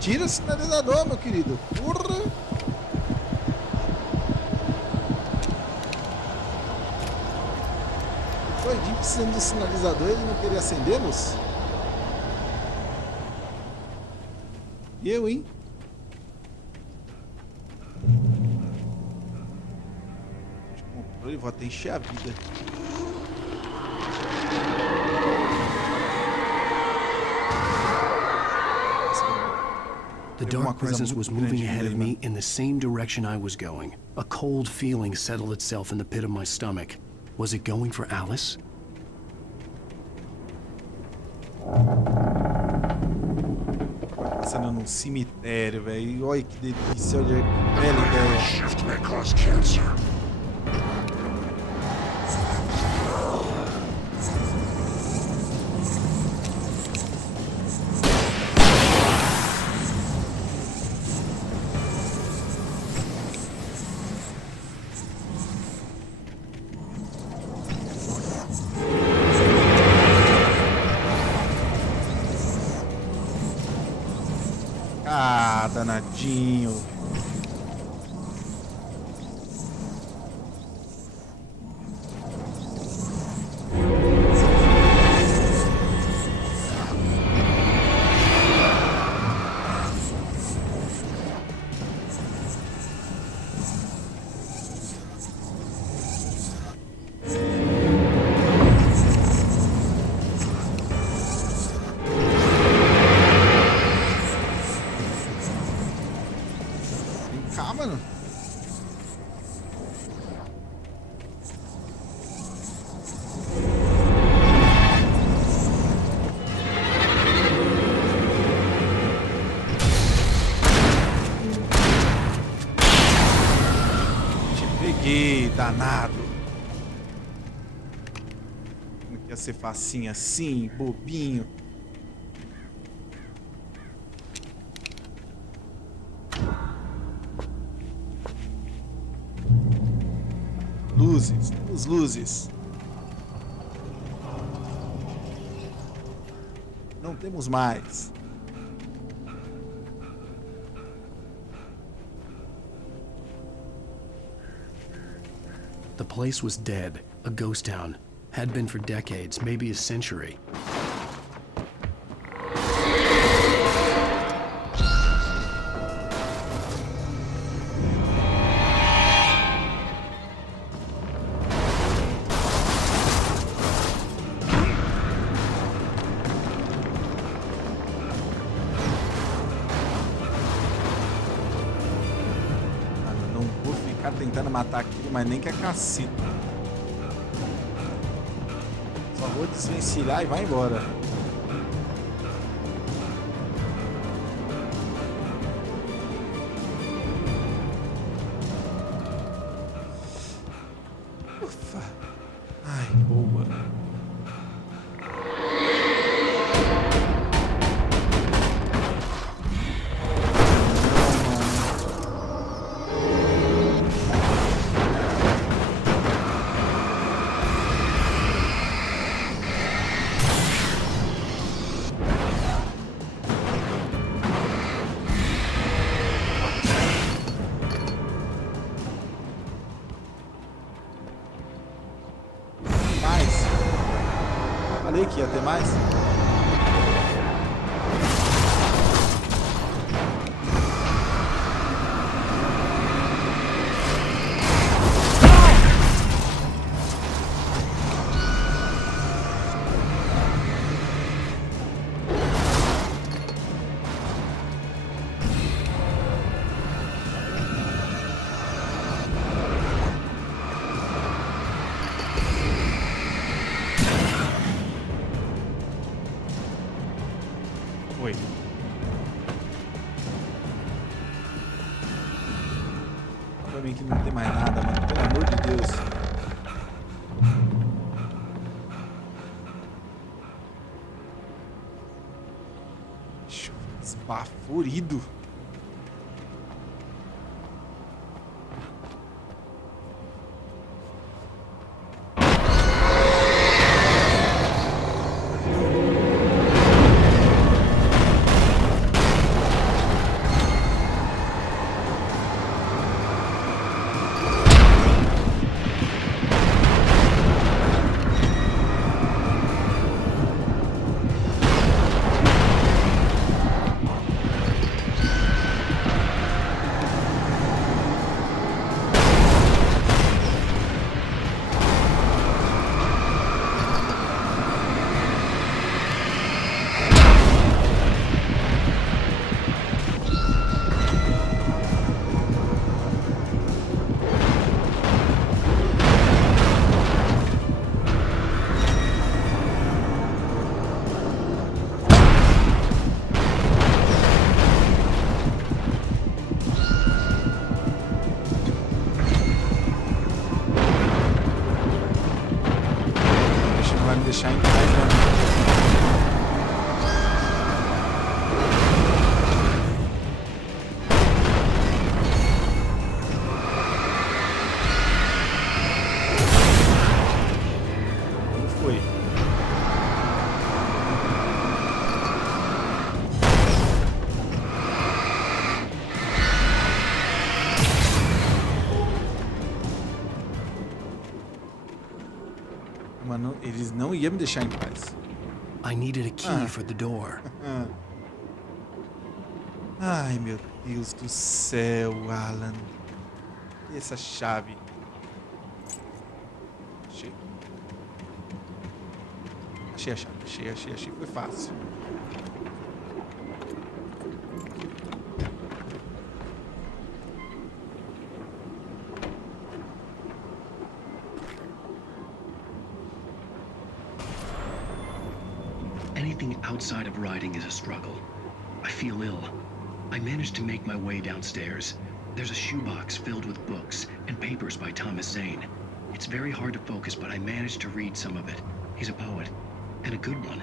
Tira o sinalizador, meu querido. Porra! Foi de precisando do sinalizador, ele não queria acendê-los? E eu, hein? Controle, vou até encher a vida. The dark presence was moving ahead of me in the same direction I was going. A cold feeling settled itself in the pit of my stomach. Was it going for Alice? Passando num cemitério, velho. Olha que delícia, olha que bela ideia. Shift may cause cancer. Ah, danadinho. Cá, mano. Te peguei, danado. Como que ia ser facinho assim, bobinho? Luzes, temos luzes. Não temos mais. The place was dead, a ghost town. Had been for decades, maybe a century. Tentando matar aquilo, mas nem que é caceta. Só vou desvencilhar e vai embora. Ufa. Ai, boa. Falei que ia ter mais. Foi. Pra mim que não tem mais nada, mano. Pelo amor de Deus. Esbaforido. Deixar em paz, né? Como foi? Mano, eles não iam me deixar em paz. I needed a key for the door. Ai, meu Deus do céu, Alan. E essa chave? Achei. Achei a chave. Achei. Foi fácil. Anything outside of riding is a struggle. I feel ill. I managed to make my way downstairs. There's a shoebox filled with books and papers by Thomas Zane. It's very hard to focus, but I managed to read some of it. He's a poet, and a good one.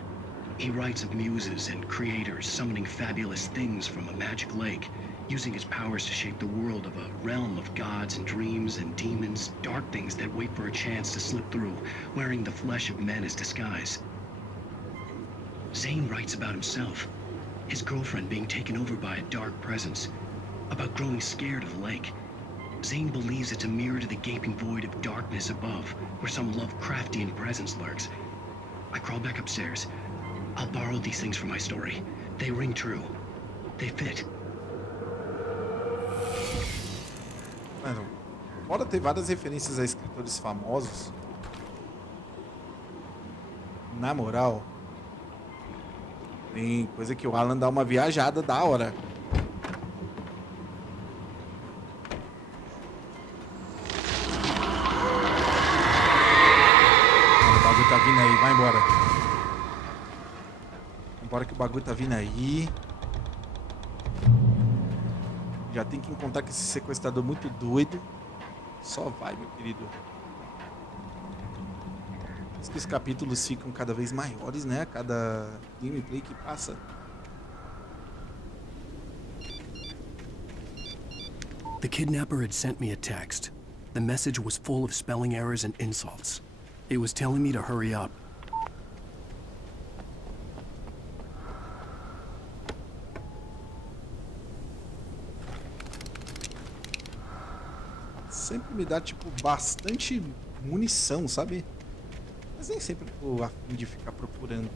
He writes of muses and creators summoning fabulous things from a magic lake, using his powers to shape the world of a realm of gods and dreams and demons, dark things that wait for a chance to slip through, wearing the flesh of men as disguise. Zane writes about himself, his girlfriend being taken over by a dark presence, about growing scared of the lake. Zane believes it's a mirror to the gaping void of darkness above, where some Lovecraftian presence lurks. I crawl back upstairs. I'll borrow these things for my story. They ring true. They fit. Mano, fora ter várias referências a escritores famosos, na moral, tem coisa que o Alan dá uma viajada da hora. O bagulho tá vindo aí, vai embora. Agora que o bagulho tá vindo aí. Já tem que encontrar com esse sequestrador muito doido. Só vai, meu querido. Diz que os capítulos ficam cada vez maiores, né? A cada gameplay que passa. The kidnapper had sent me a text. The message was full of spelling errors and insults. It was telling me to hurry up. Sempre me dá, tipo, bastante munição, sabe? Mas nem sempre tô a fim de ficar procurando.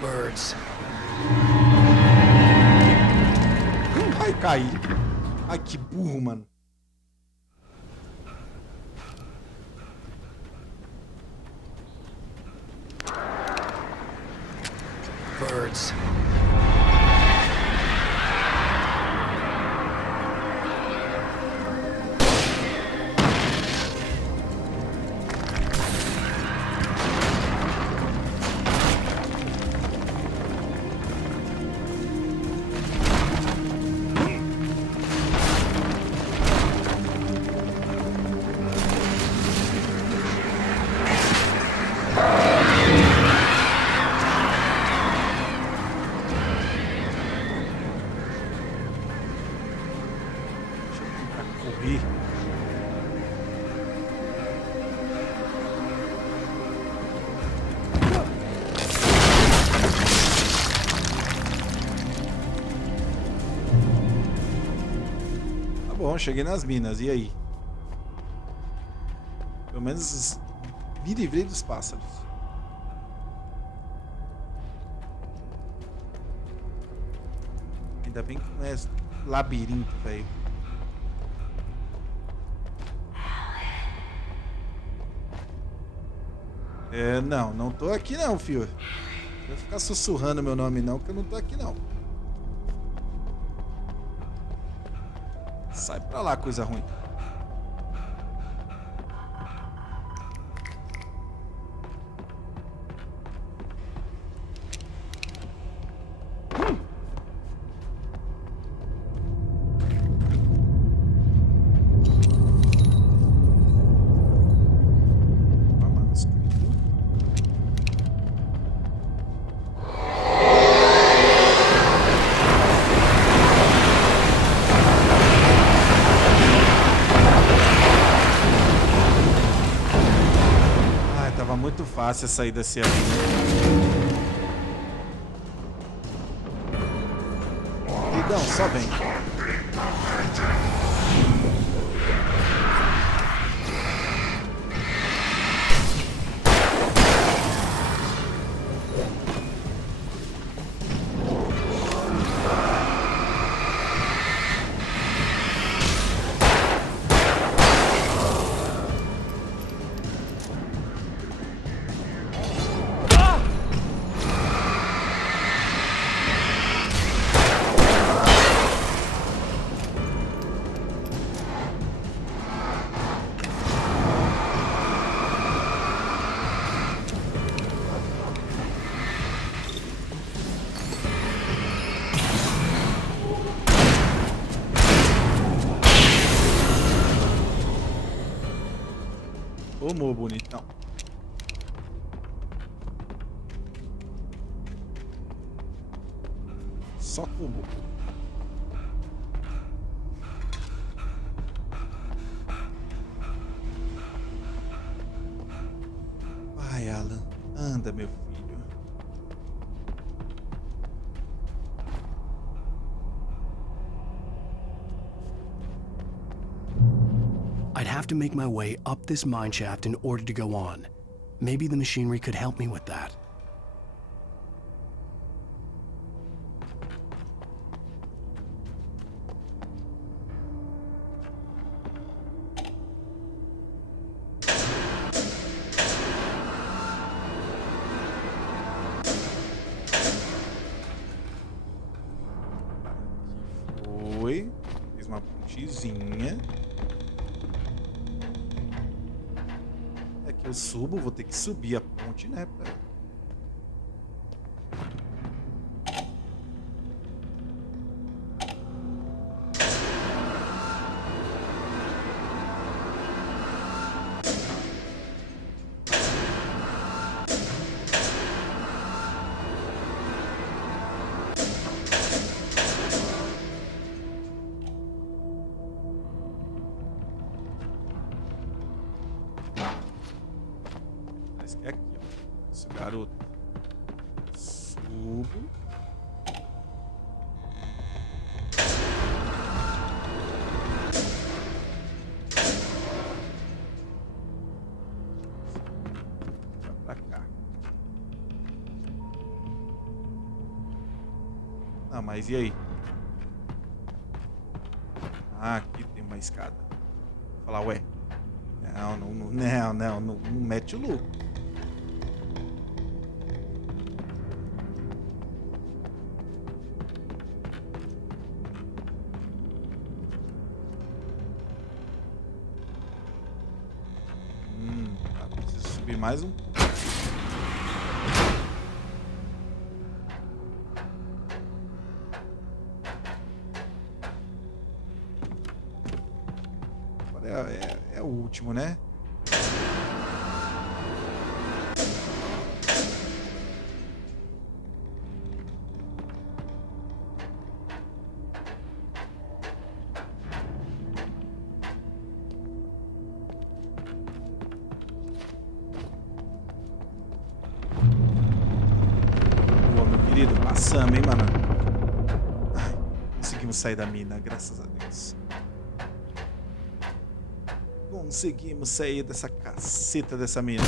Birds. Ai, caí. Ai, que burro, mano. Birds. Correr. Tá bom, cheguei nas minas. E aí? Pelo menos me livrei dos pássaros. Ainda bem que não é labirinto, velho. Não tô aqui não, filho. Não vou ficar sussurrando meu nome não, que eu não tô aqui não. Sai pra lá, coisa ruim. Muito fácil sair desse aqui. Igão, só vem. Tomou, bonitão. Só tomou. Vai, Alan. Anda, meu filho. I'd have to make my way up this mine shaft in order to go on. Maybe the machinery could help me with that. cozinha. Aqui eu subo, vou ter que subir a ponte, né? É aqui, ó. Esse garoto. Subo. Vai pra cá. Ah, mas e aí? Ah, aqui tem uma escada. Vou falar, ué. Não mete o louco. Preciso subir mais um. Agora é o último, né? Passamos, hein, mano? Ai, conseguimos sair da mina, graças a Deus. Conseguimos sair dessa caceta dessa mina.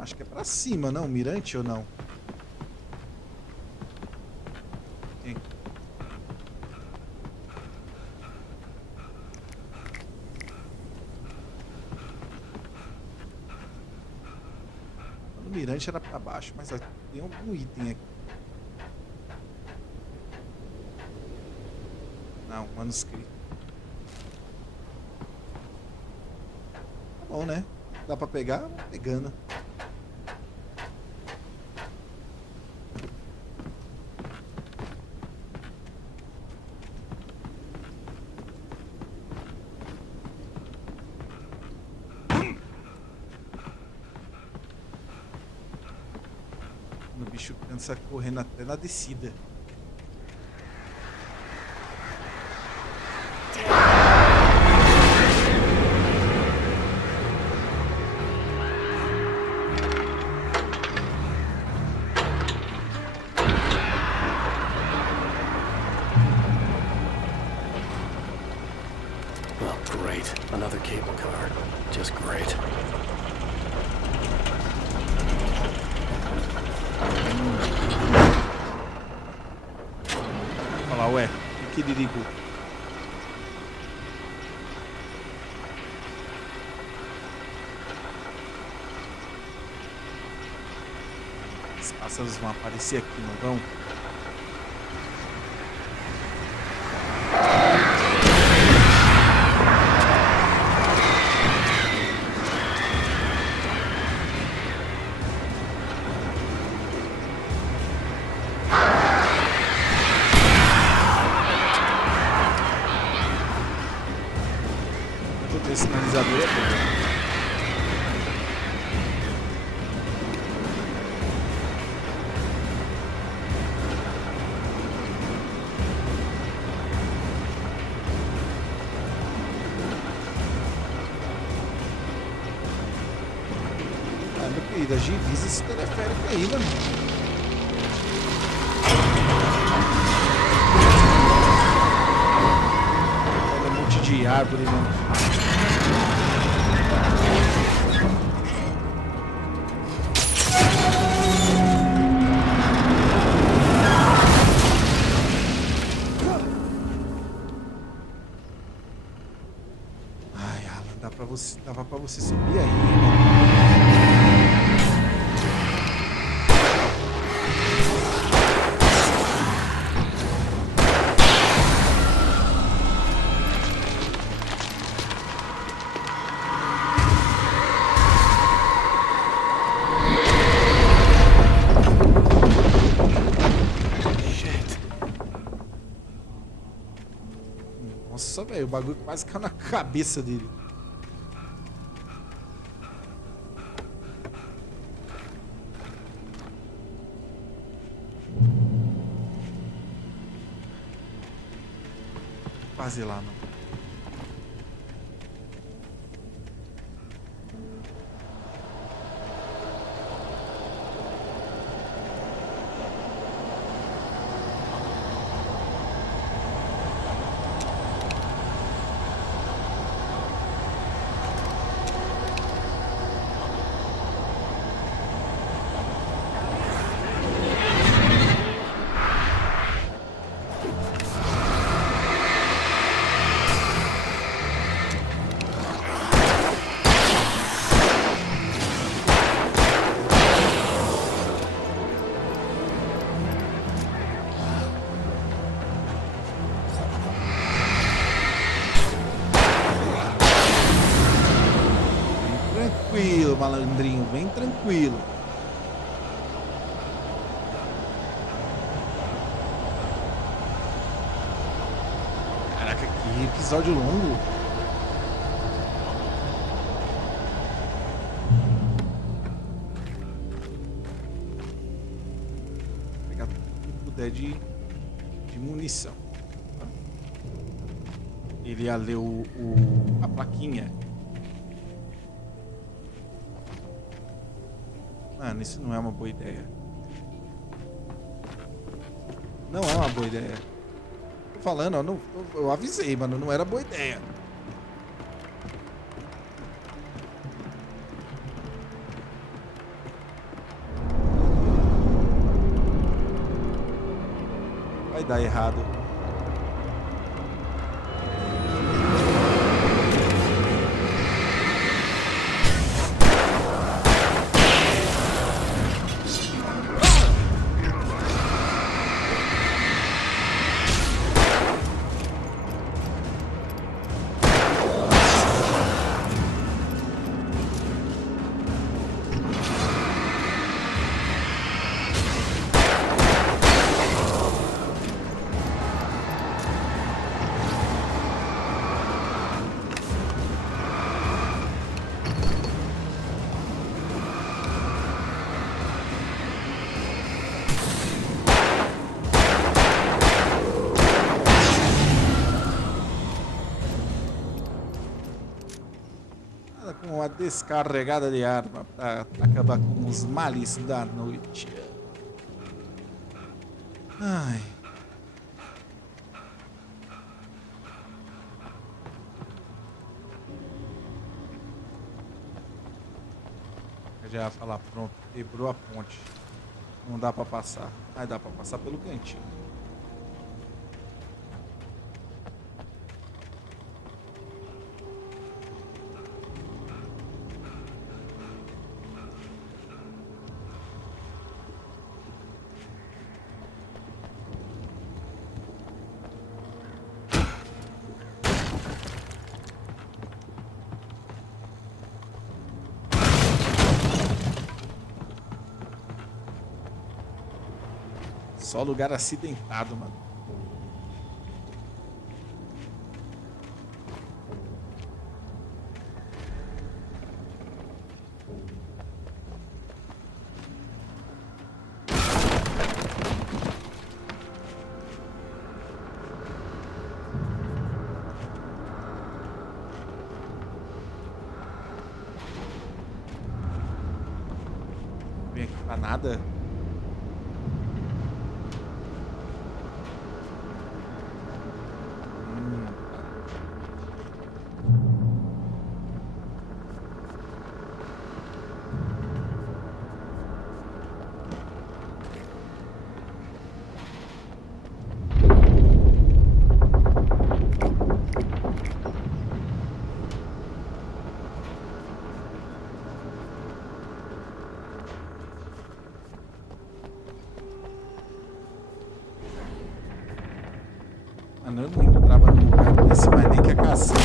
Acho que é pra cima, não? Mirante ou não? O mirante era pra baixo, mas tem algum item aqui. Não, manuscrito. Tá bom, né? Dá pra pegar? Vamos pegando. O bicho cansa correndo até na descida. Well, great. Another cable car. Just great. Olha lá, ué, que dirigo. Os pássaros vão aparecer aqui, não vão? Esse sinalizador é bom. Ah, meu querido, agiliza esse teleférico aí, mano. Olha um monte de árvore, mano. dava pra você subir aí, mano. Nossa, velho, o bagulho quase caiu na cabeça dele. Quase lá, não. Tranquilo, malandrinho, bem tranquilo. Caraca, que episódio longo. Vou pegar tudo que puder de munição. Ele ia ler a plaquinha. Mano, isso não é uma boa ideia. Não é uma boa ideia. Tô falando, ó, eu avisei, mano, não era boa ideia. Vai dar errado. Com uma descarregada de arma para acabar com os males da noite. Ai. Eu já ia falar, pronto, quebrou a ponte. Não dá para passar. Mas dá para passar pelo cantinho. Só lugar acidentado, mano. Não vem aqui pra nada. Mano, eu não entrava num lugar desse, mas nem que a caçamba.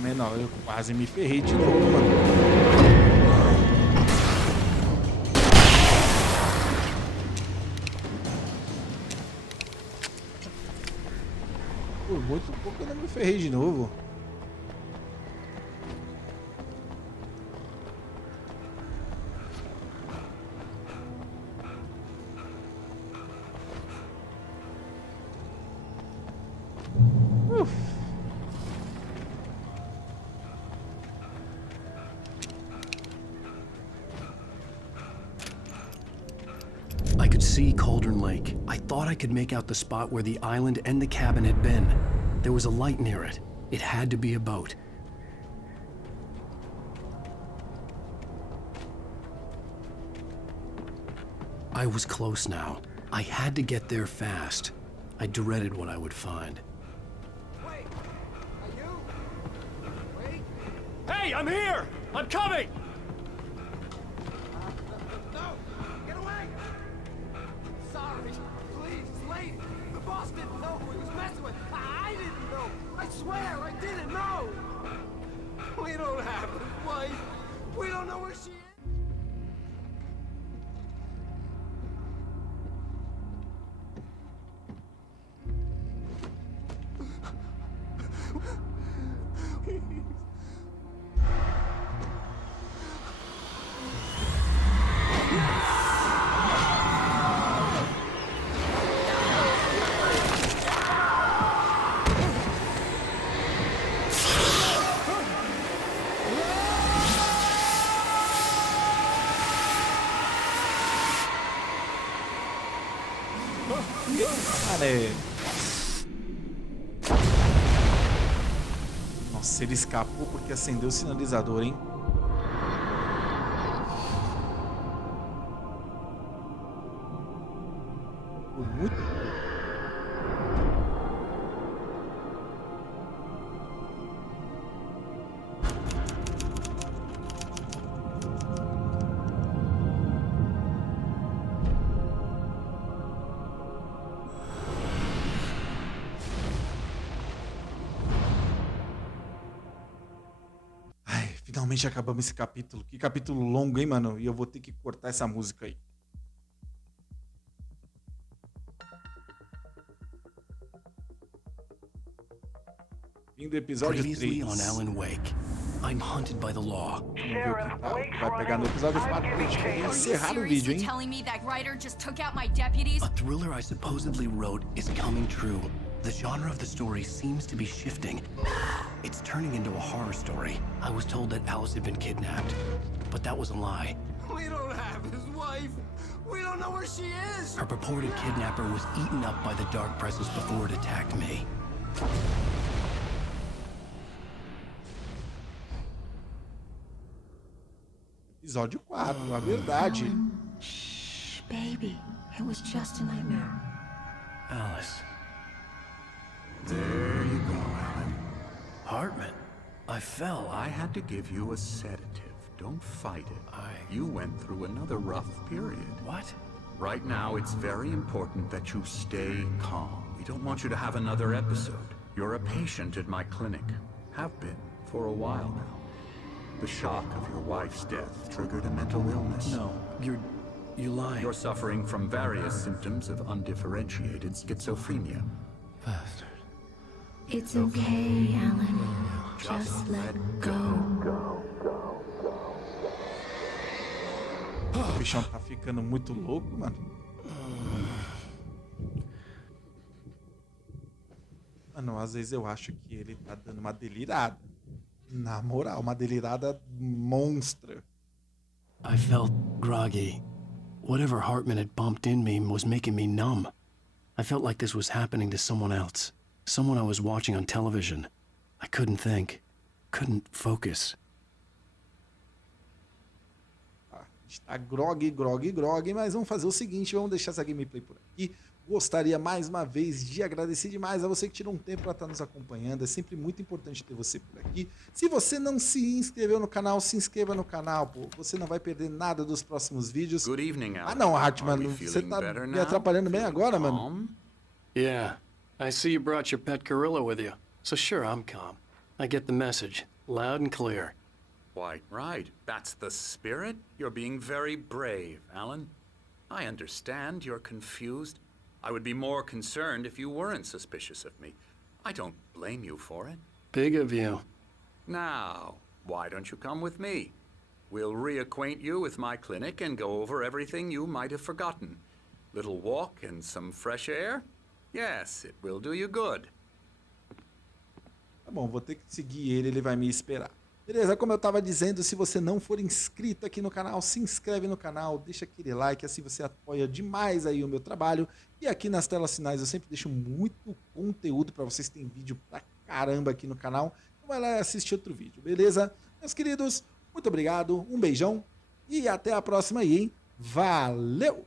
Menor, eu quase me ferrei de novo, mano. Por muito pouco eu não me ferrei de novo. I could see Cauldron Lake. I thought I could make out the spot where the island and the cabin had been. There was a light near it. It had to be a boat. I was close now. I had to get there fast. I dreaded what I would find. Wait! Are you? Wait! Hey, I'm here! I'm coming! No! Get away! Sorry. Please, lady. The boss didn't know who he was messing with. I didn't know. I swear I didn't know. We don't have his wife. We don't know where she is. Nossa, ele escapou porque acendeu o sinalizador, hein? Por muito pouco. Finalmente acabamos esse capítulo. Que capítulo longo, hein, mano? E eu vou ter que cortar essa música aí. Fim do episódio 3. Previously on Alan Wake, I'm hunted by the law. Vamos ver o que vai pegar no episódio 4 pra gente poder encerrar o vídeo, hein? Telling me that writer just took out my deputies? A thriller I supposedly wrote is coming true. The genre of the story seems to be shifting. It's turning into a horror story. I was told that Alice had been kidnapped, but that was a lie. We don't have his wife. We don't know where she is. Her purported kidnapper was eaten up by the dark presence before it attacked me. Episódio 4, a verdade. Shh, baby. It was just a nightmare. Alice. There you go, Alan. Hartman. I fell. I had to give you a sedative. Don't fight it. You went through another rough period. What? Right now, it's very important that you stay calm. We don't want you to have another episode. You're a patient at my clinic. Have been for a while now. The shock of your wife's death triggered a mental illness. No, you're lying. You're suffering from various symptoms of undifferentiated schizophrenia. Bastard. It's okay, Alan. Just let go. O bichão tá ficando muito louco, mano. Mano, às vezes eu acho que ele tá dando uma delirada. Na moral, uma delirada monstra. I felt groggy. Whatever Hartman had bumped in me was making me numb. I felt like this was happening to someone else. Someone I was watching on television. I couldn't think. Couldn't focus. A gente tá grog, mas vamos fazer o seguinte, vamos deixar essa gameplay por aqui. Gostaria mais uma vez de agradecer demais a você que tirou um tempo para estar nos acompanhando. É sempre muito importante ter você por aqui. Se você não se inscreveu no canal, se inscreva no canal, pô. Você não vai perder nada dos próximos vídeos. Good evening, Alan. Ah não, Hartman, você tá me atrapalhando bem agora, mano. Yeah, I see you brought your pet gorilla with you. So sure, I'm calm. I get the message, loud and clear. Quite right. That's the spirit. You're being very brave, Alan. I understand you're confused. I would be more concerned if you weren't suspicious of me. I don't blame you for it. Big of you. Now, why don't you come with me? We'll reacquaint you with my clinic and go over everything you might have forgotten. Little walk and some fresh air? Yes, it will do you good. Tá bom, vou ter que seguir ele, ele vai me esperar. Beleza, como eu estava dizendo, se você não for inscrito aqui no canal, se inscreve no canal, deixa aquele like, assim você apoia demais aí o meu trabalho. E aqui nas telas finais eu sempre deixo muito conteúdo para vocês, tem vídeo pra caramba aqui no canal. Então vai lá e assistir outro vídeo, beleza? Meus queridos, muito obrigado, um beijão e até a próxima aí, hein? Valeu!